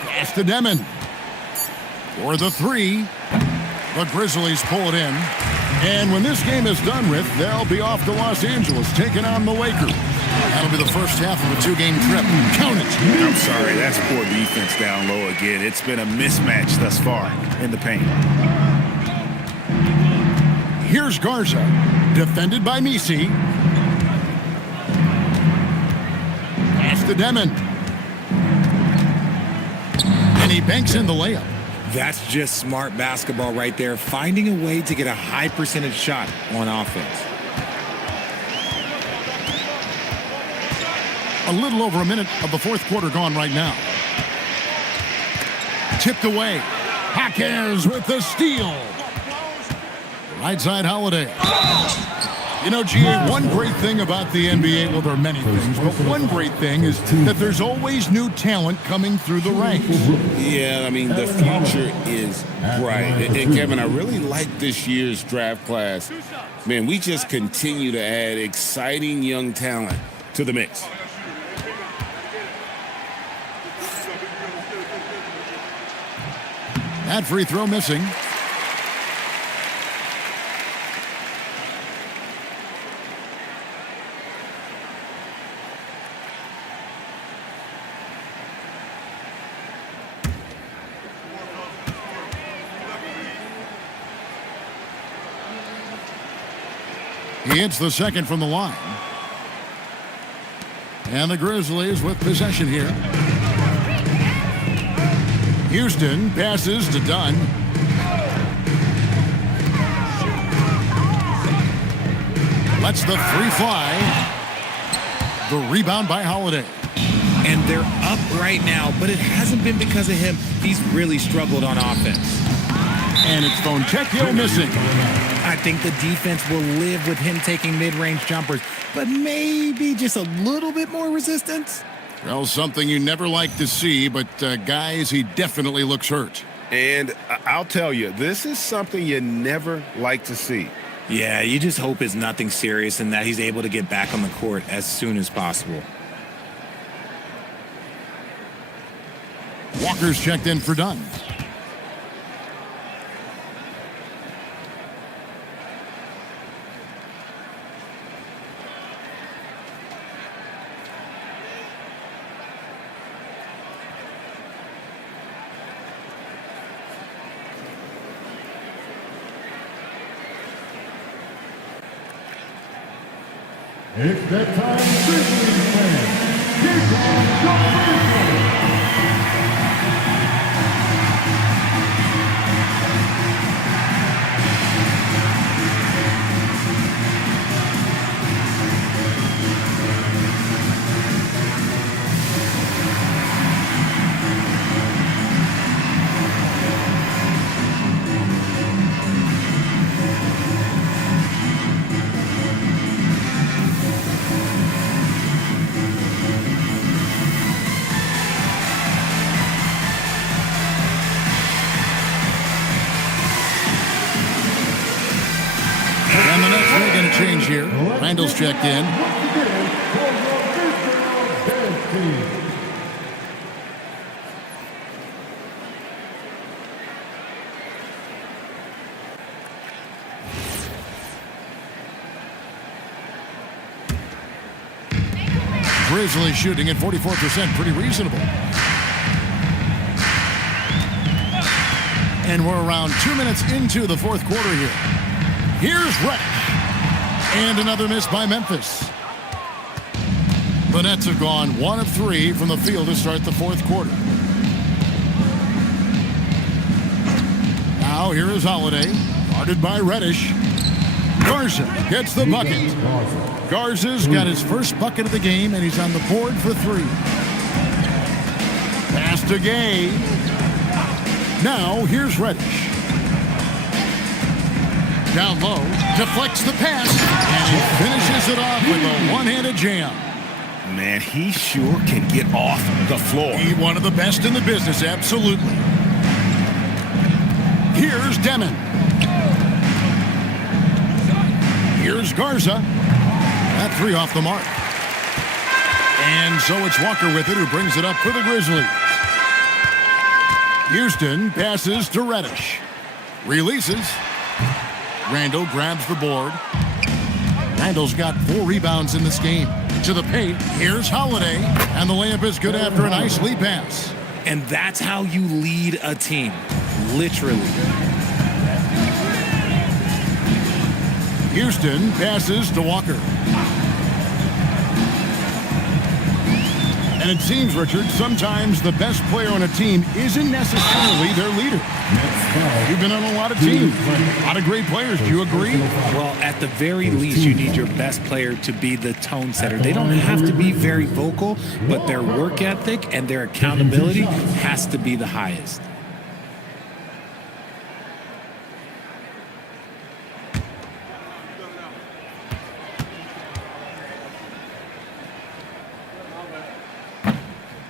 Pass to Demon. For the three. The Grizzlies pull it in. And when this game is done with, they'll be off to Los Angeles, taking on the Lakers. That'll be the first half of a two-game trip. Count it. I'm sorry, that's poor defense down low again. It's been a mismatch thus far in the paint. Here's Garza, defended by Misi. Pass to Demon. And he banks in the layup. That's just smart basketball right there, finding a way to get a high percentage shot on offense. A little over a minute of the fourth quarter gone right now. Tipped away. Jaquez with the steal. Right side Holiday. You know, GA, one great thing about the NBA, well, there are many things, but one great thing is that there's always new talent coming through the ranks. Yeah, I mean, the future is bright. And Kevin, I really like this year's draft class. Man, we just continue to add exciting young talent to the mix. That free throw missing. He hits the second from the line. And the Grizzlies with possession here. Houston passes to Dunn. Lets the three fly. The rebound by Holiday. And they're up right now, but it hasn't been because of him. He's really struggled on offense. And it's Fontecchio missing. I think the defense will live with him taking mid-range jumpers, but maybe just a little bit more resistance. Well, something you never like to see, but guys, he definitely looks hurt. And I'll tell you, this is something you never like to see. Yeah, you just hope it's nothing serious and that he's able to get back on the court as soon as possible. Walker's checked in for Dunn. It's that time, Grizzlies fans. Kick off the And the Nets are going to change here. Randall's checked in. Grizzlies shooting at 44%, pretty reasonable. And we're around 2 minutes into the fourth quarter here. Here's Reddish. And another miss by Memphis. The Nets have gone 1 of 3 from the field to start the fourth quarter. Now here is Holiday, guarded by Reddish. Garza gets the bucket. Garza's got his first bucket of the game, and he's on the board for 3. Pass to Gay. Now here's Reddish. Down low, deflects the pass, and he finishes it off with a one-handed jam. Man, he sure can get off the floor. He's one of the best in the business, absolutely. Here's Demon. Here's Garza. That 3 off the mark. And so it's Walker with it, who brings it up for the Grizzlies. Houston passes to Reddish. Releases. Randall grabs the board. Randall's got 4 rebounds in this game. To the paint, here's Holiday, and the layup is good after a nice lead pass. And that's how you lead a team, literally. Houston passes to Walker. And it seems, Richard, sometimes the best player on a team isn't necessarily their leader. You've been on a lot of teams, a lot of great players. Do you agree? Well, at the very least, you need your best player to be the tone setter. They don't have to be very vocal, but their work ethic and their accountability has to be the highest.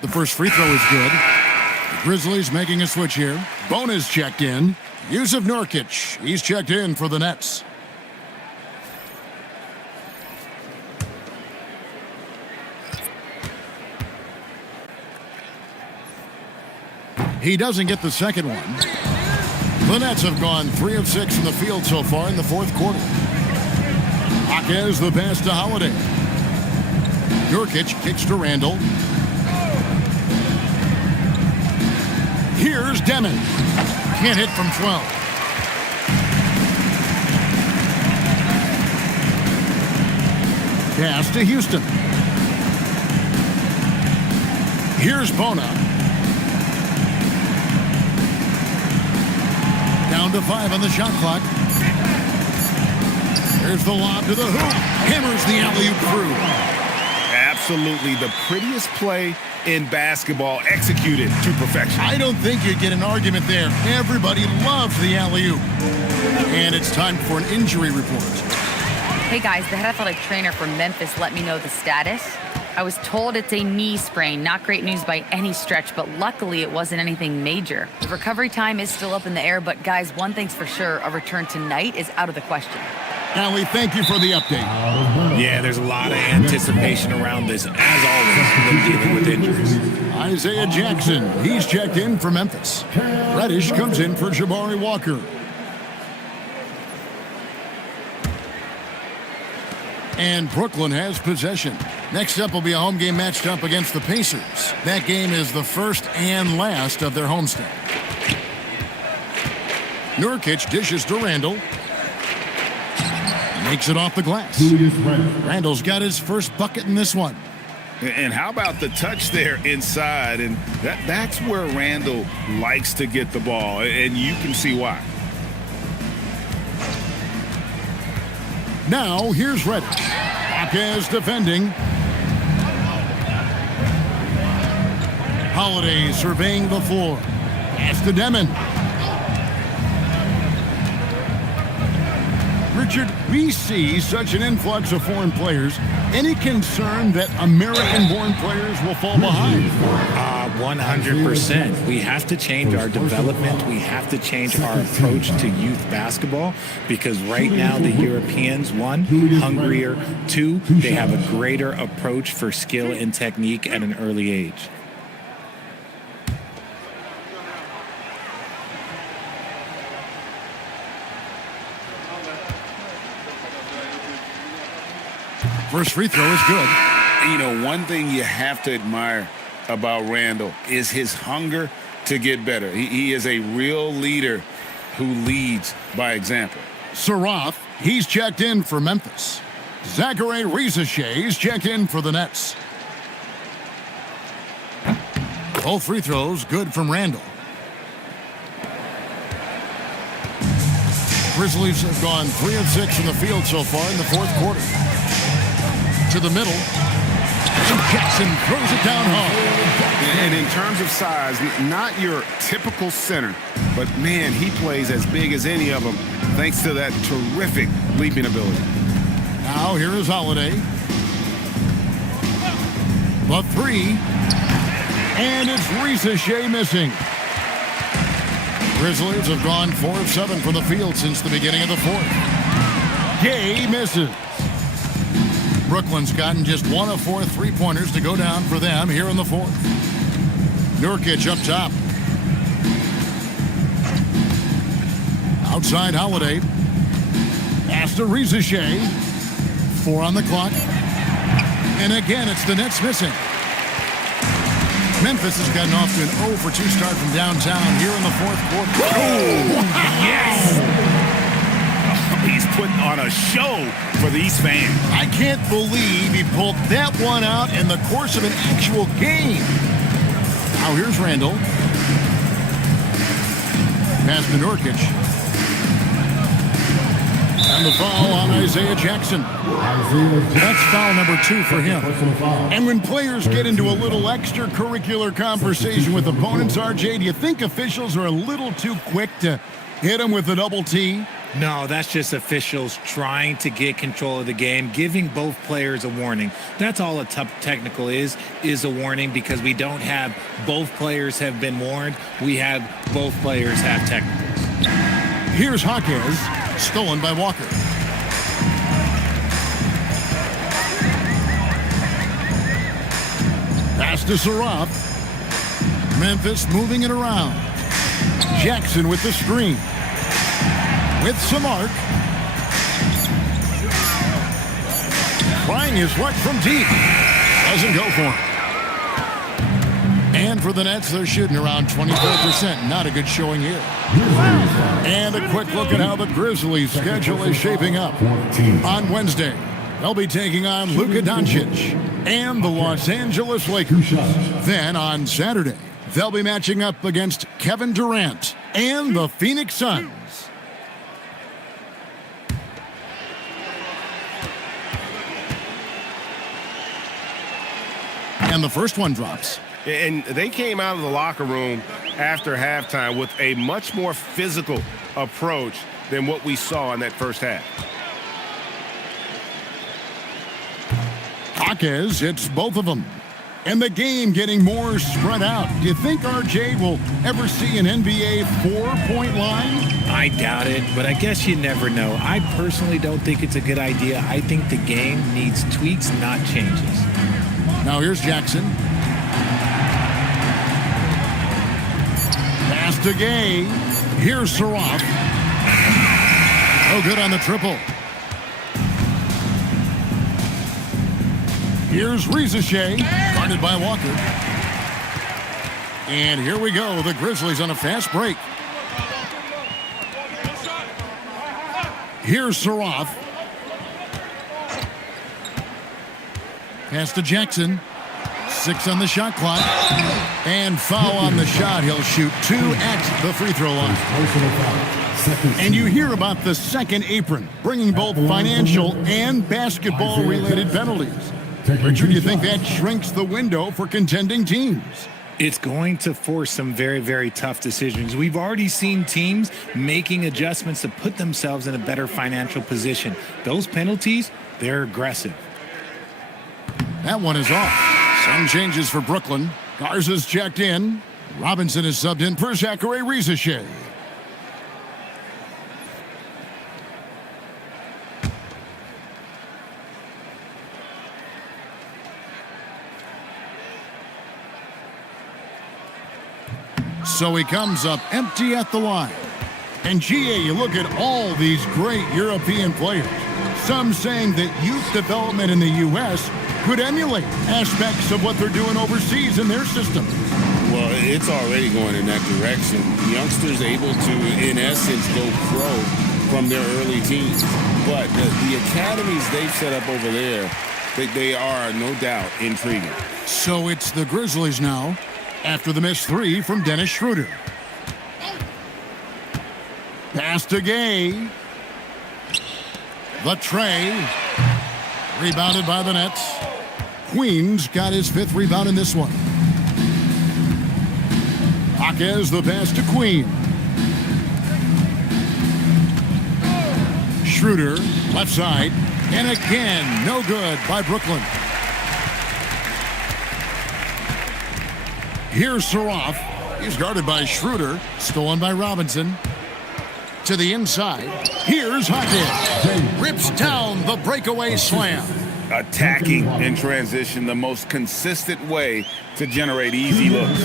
The first free throw is good. The Grizzlies making a switch here. Bona's checked in. Yusuf Nurkic, he's checked in for the Nets. He doesn't get the second one. The Nets have gone 3 of 6 in the field so far in the fourth quarter. Jaquez the pass to Holiday. Nurkic kicks to Randall. Here's Demon. Can't hit from 12. Pass to Houston. Here's Bona. Down to 5 on the shot clock. There's the lob to the hoop. Hammers the alley-oop through. Absolutely the prettiest play in basketball, executed to perfection. I don't think you'd get an argument there. Everybody loves the alley-oop. And it's time for an injury report. Hey guys, the head athletic trainer from Memphis let me know the status. I was told it's a knee sprain. Not great news by any stretch, but luckily it wasn't anything major. The recovery time is still up in the air, but guys, one thing's for sure, a return tonight is out of the question. Allie, thank you for the update. Yeah, there's a lot of anticipation around this, as always, when dealing with injuries. Isaiah Jackson, he's checked in for Memphis. Reddish comes in for Jabari Walker. And Brooklyn has possession. Next up will be a home game matched up against the Pacers. That game is the first and last of their homestand. Nurkic dishes to Randall. Makes it off the glass. Randall's got his first bucket in this one. And how about the touch there inside? And that's where Randall likes to get the ball, and you can see why. Now, here's Reddish. Jaquez defending. Holiday surveying the floor. Pass to Demon. Richard, we see such an influx of foreign players. Any concern that American-born players will fall behind? 100%. We have to change our development. We have to change our approach to youth basketball because right now the Europeans, 1, hungrier, 2, they have a greater approach for skill and technique at an early age. First free throw is good. You know, one thing you have to admire about Randall is his hunger to get better. He is a real leader who leads by example. Sarath, he's checked in for Memphis. Zachary Rizachet checked in for the Nets. Both free throws good from Randall. Grizzlies have gone 3 of 6 from the field so far in the fourth quarter. To the middle. And Jackson throws it down hard. And in terms of size, not your typical center, but man, he plays as big as any of them thanks to that terrific leaping ability. Now here is Holiday. The 3. And it's Risa Shea missing. Grizzlies have gone 4 of 7 from the field since the beginning of the fourth. Gay misses. Brooklyn's gotten just 1 of 4 3-pointers to go down for them here in the fourth. Nurkic up top. Outside Holiday. Pass to Risa Shea. 4 on the clock. And again, it's the Nets missing. Memphis has gotten off to an 0 for 2 start from downtown here in the fourth quarter. Oh, yes! He's putting on a show for these fans. I can't believe he pulled that one out in the course of an actual game. Now here's Randall. Pass to Nurkic. And the foul on Isaiah Jackson. That's foul number 2 for him. And when players get into a little extracurricular conversation with opponents, RJ, do you think officials are a little too quick to hit them with a double T? No, that's just officials trying to get control of the game, giving both players a warning. That's all a technical is a warning, because we don't have both players have been warned. We have both players have technicals. Here's Hawkins, stolen by Walker. Pass to Saraf. Memphis moving it around. Jackson with the screen. With some arc. Trying his luck from deep. Doesn't go for him. And for the Nets, they're shooting around 24%. Not a good showing here. And a quick look at how the Grizzlies' schedule is shaping up. On Wednesday, they'll be taking on Luka Doncic and the Los Angeles Lakers. Then on Saturday, they'll be matching up against Kevin Durant and the Phoenix Suns. And the first one drops. And they came out of the locker room after halftime with a much more physical approach than what we saw in that first half. Hawkins hits both of them. And the game getting more spread out. Do you think RJ will ever see an NBA 4-point line? I doubt it, but I guess you never know. I personally don't think it's a good idea. I think the game needs tweaks, not changes. Now here's Jackson. Pass to Gay. Here's Saraf. No good on the triple. Here's Risa Shea, guarded by Walker. And here we go, the Grizzlies on a fast break. Here's Saraf. Pass to Jackson. 6 on the shot clock. And foul on the shot. He'll shoot 2 at the free throw line. And you hear about the second apron, bringing both financial and basketball-related penalties. Richard, do you think that shrinks the window for contending teams? It's going to force some very, very tough decisions. We've already seen teams making adjustments to put themselves in a better financial position. Those penalties, they're aggressive. That one is off. Some changes for Brooklyn. Garza's checked in. Robinson is subbed in for Zachary Risa Shea. So he comes up empty at the line. And GA, you look at all these great European players. Some saying that youth development in the U.S. could emulate aspects of what they're doing overseas in their system. Well, it's already going in that direction. Youngsters able to, in essence, go pro from their early teens. But the academies they've set up over there, they are no doubt intriguing. So it's the Grizzlies now, after the missed 3 from Dennis Schroeder. Pass to Gay. The tray. Rebounded by the Nets. Queens got his 5th rebound in this one. Jaquez the pass to Queen. Schroeder, left side. And again, no good by Brooklyn. Here's Saroff. He's guarded by Schroeder. Stolen by Robinson. To the inside. Here's Jaquez. Rips down the breakaway slam. Attacking in transition, the most consistent way to generate easy looks.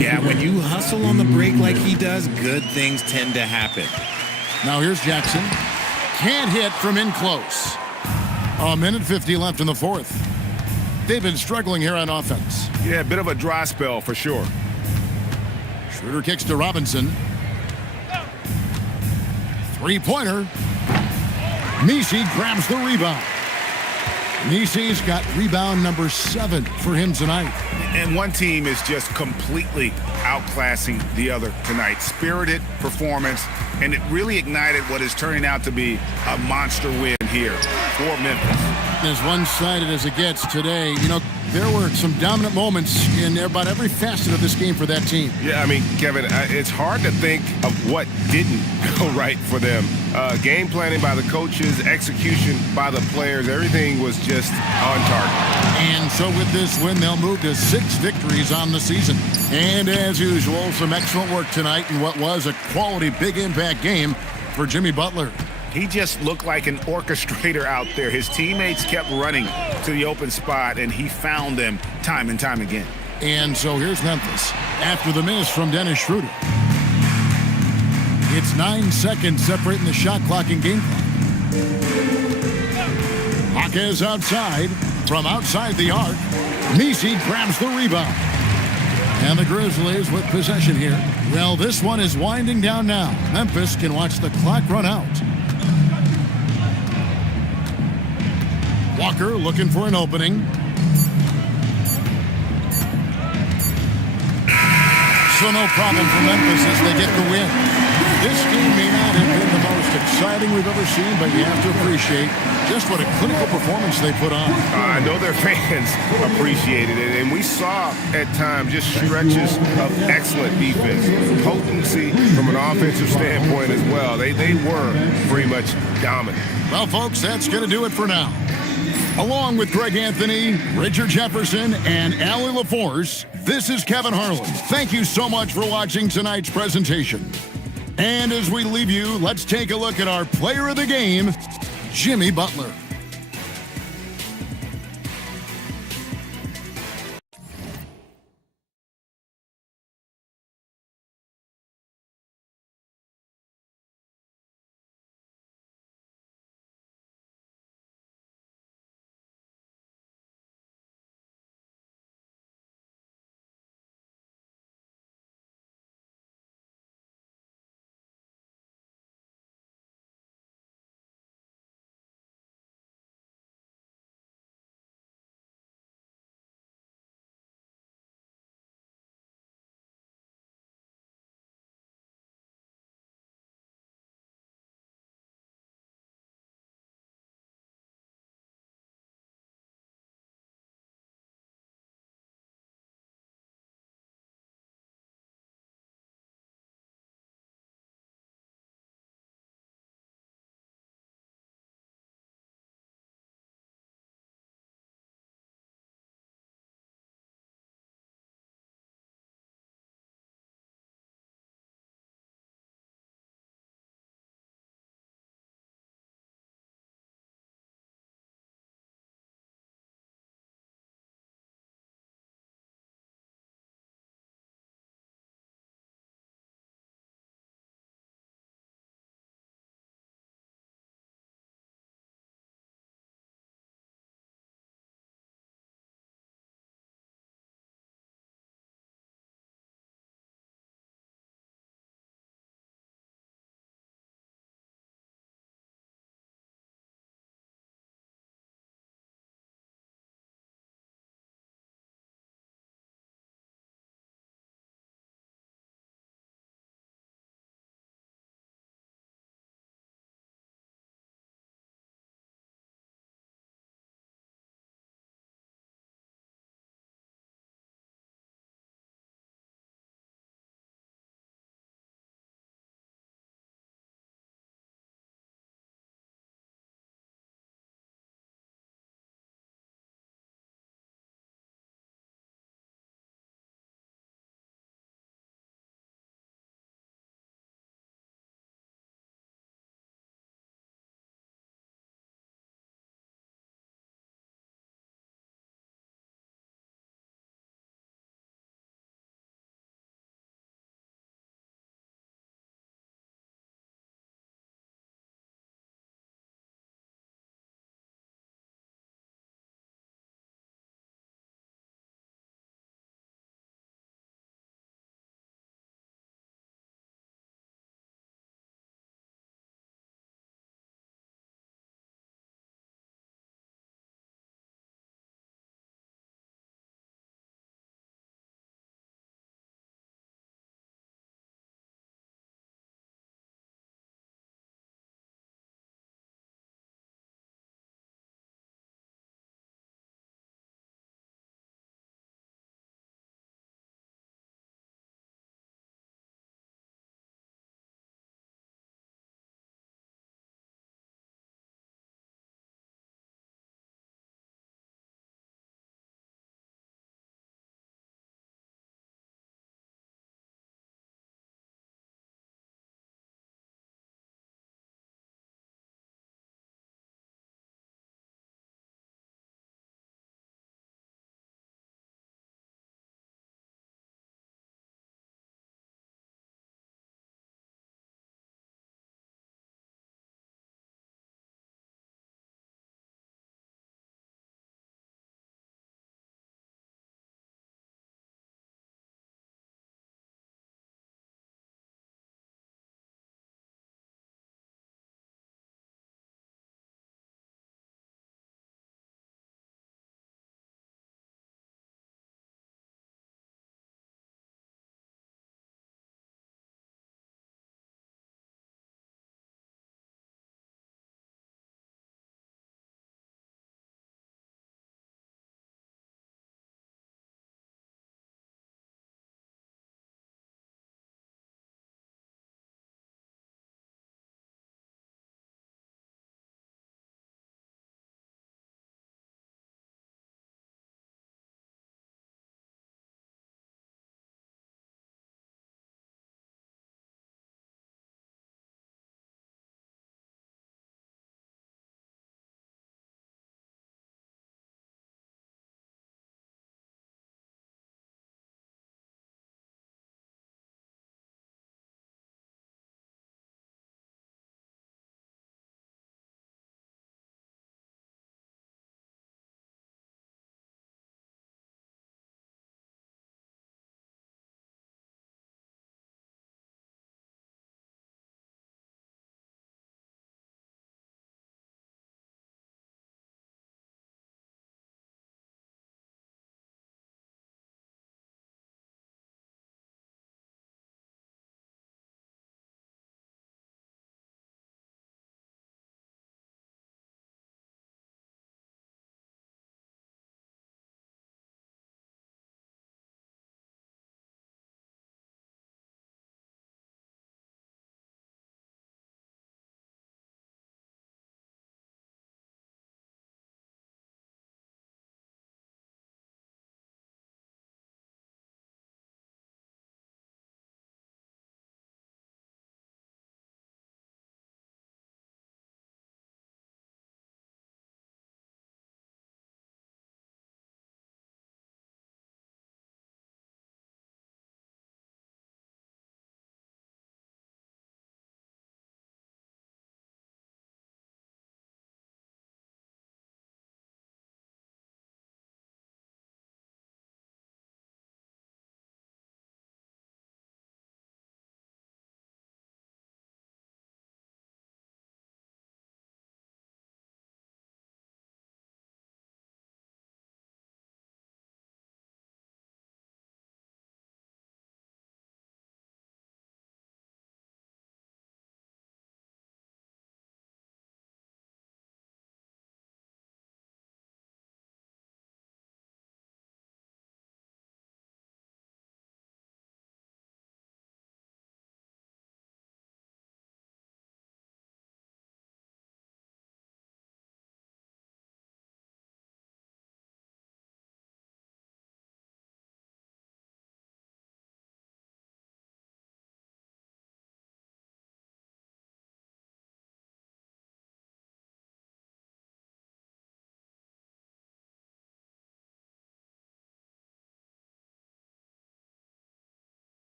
Yeah, when you hustle on the break like he does, good things tend to happen. Now here's Jackson. Can't hit from in close. 1:50 left in the 4th. They've been struggling here on offense. Yeah, a bit of a dry spell for sure. Schroeder kicks to Robinson. Three-pointer. Nisi grabs the rebound. Nisi's got rebound number 7 for him tonight. And one team is just completely outclassing the other tonight. Spirited performance, and it really ignited what is turning out to be a monster win here for Memphis. As one-sided as it gets today, you know, there were some dominant moments in about every facet of this game for that team. Yeah, I mean, Kevin, it's hard to think of what didn't go right for them. Game planning by the coaches, execution by the players, everything was just on target. And so with this win, they'll move to 6 victories on the season. And as usual, some excellent work tonight in what was a quality big impact game for Jimmy Butler. He just looked like an orchestrator out there. His teammates kept running to the open spot, and he found them time and time again. And so here's Memphis after the miss from Dennis Schroeder. It's 9 seconds separating the shot clock and game clock. Jaquez outside. From outside the arc, Nisi grabs the rebound. And the Grizzlies with possession here. Well, this one is winding down now. Memphis can watch the clock run out. Walker looking for an opening. So no problem for Memphis as they get the win. This game may not have been the most exciting we've ever seen, but you have to appreciate just what a clinical performance they put on. I know their fans appreciated it, and we saw at times just stretches of excellent defense, potency from an offensive standpoint as well. They were pretty much dominant. Well, folks, that's going to do it for now. Along with Greg Anthony, Richard Jefferson, and Allie LaForce, this is Kevin Harlan. Thank you so much for watching tonight's presentation. And as we leave you, let's take a look at our player of the game, Jimmy Butler.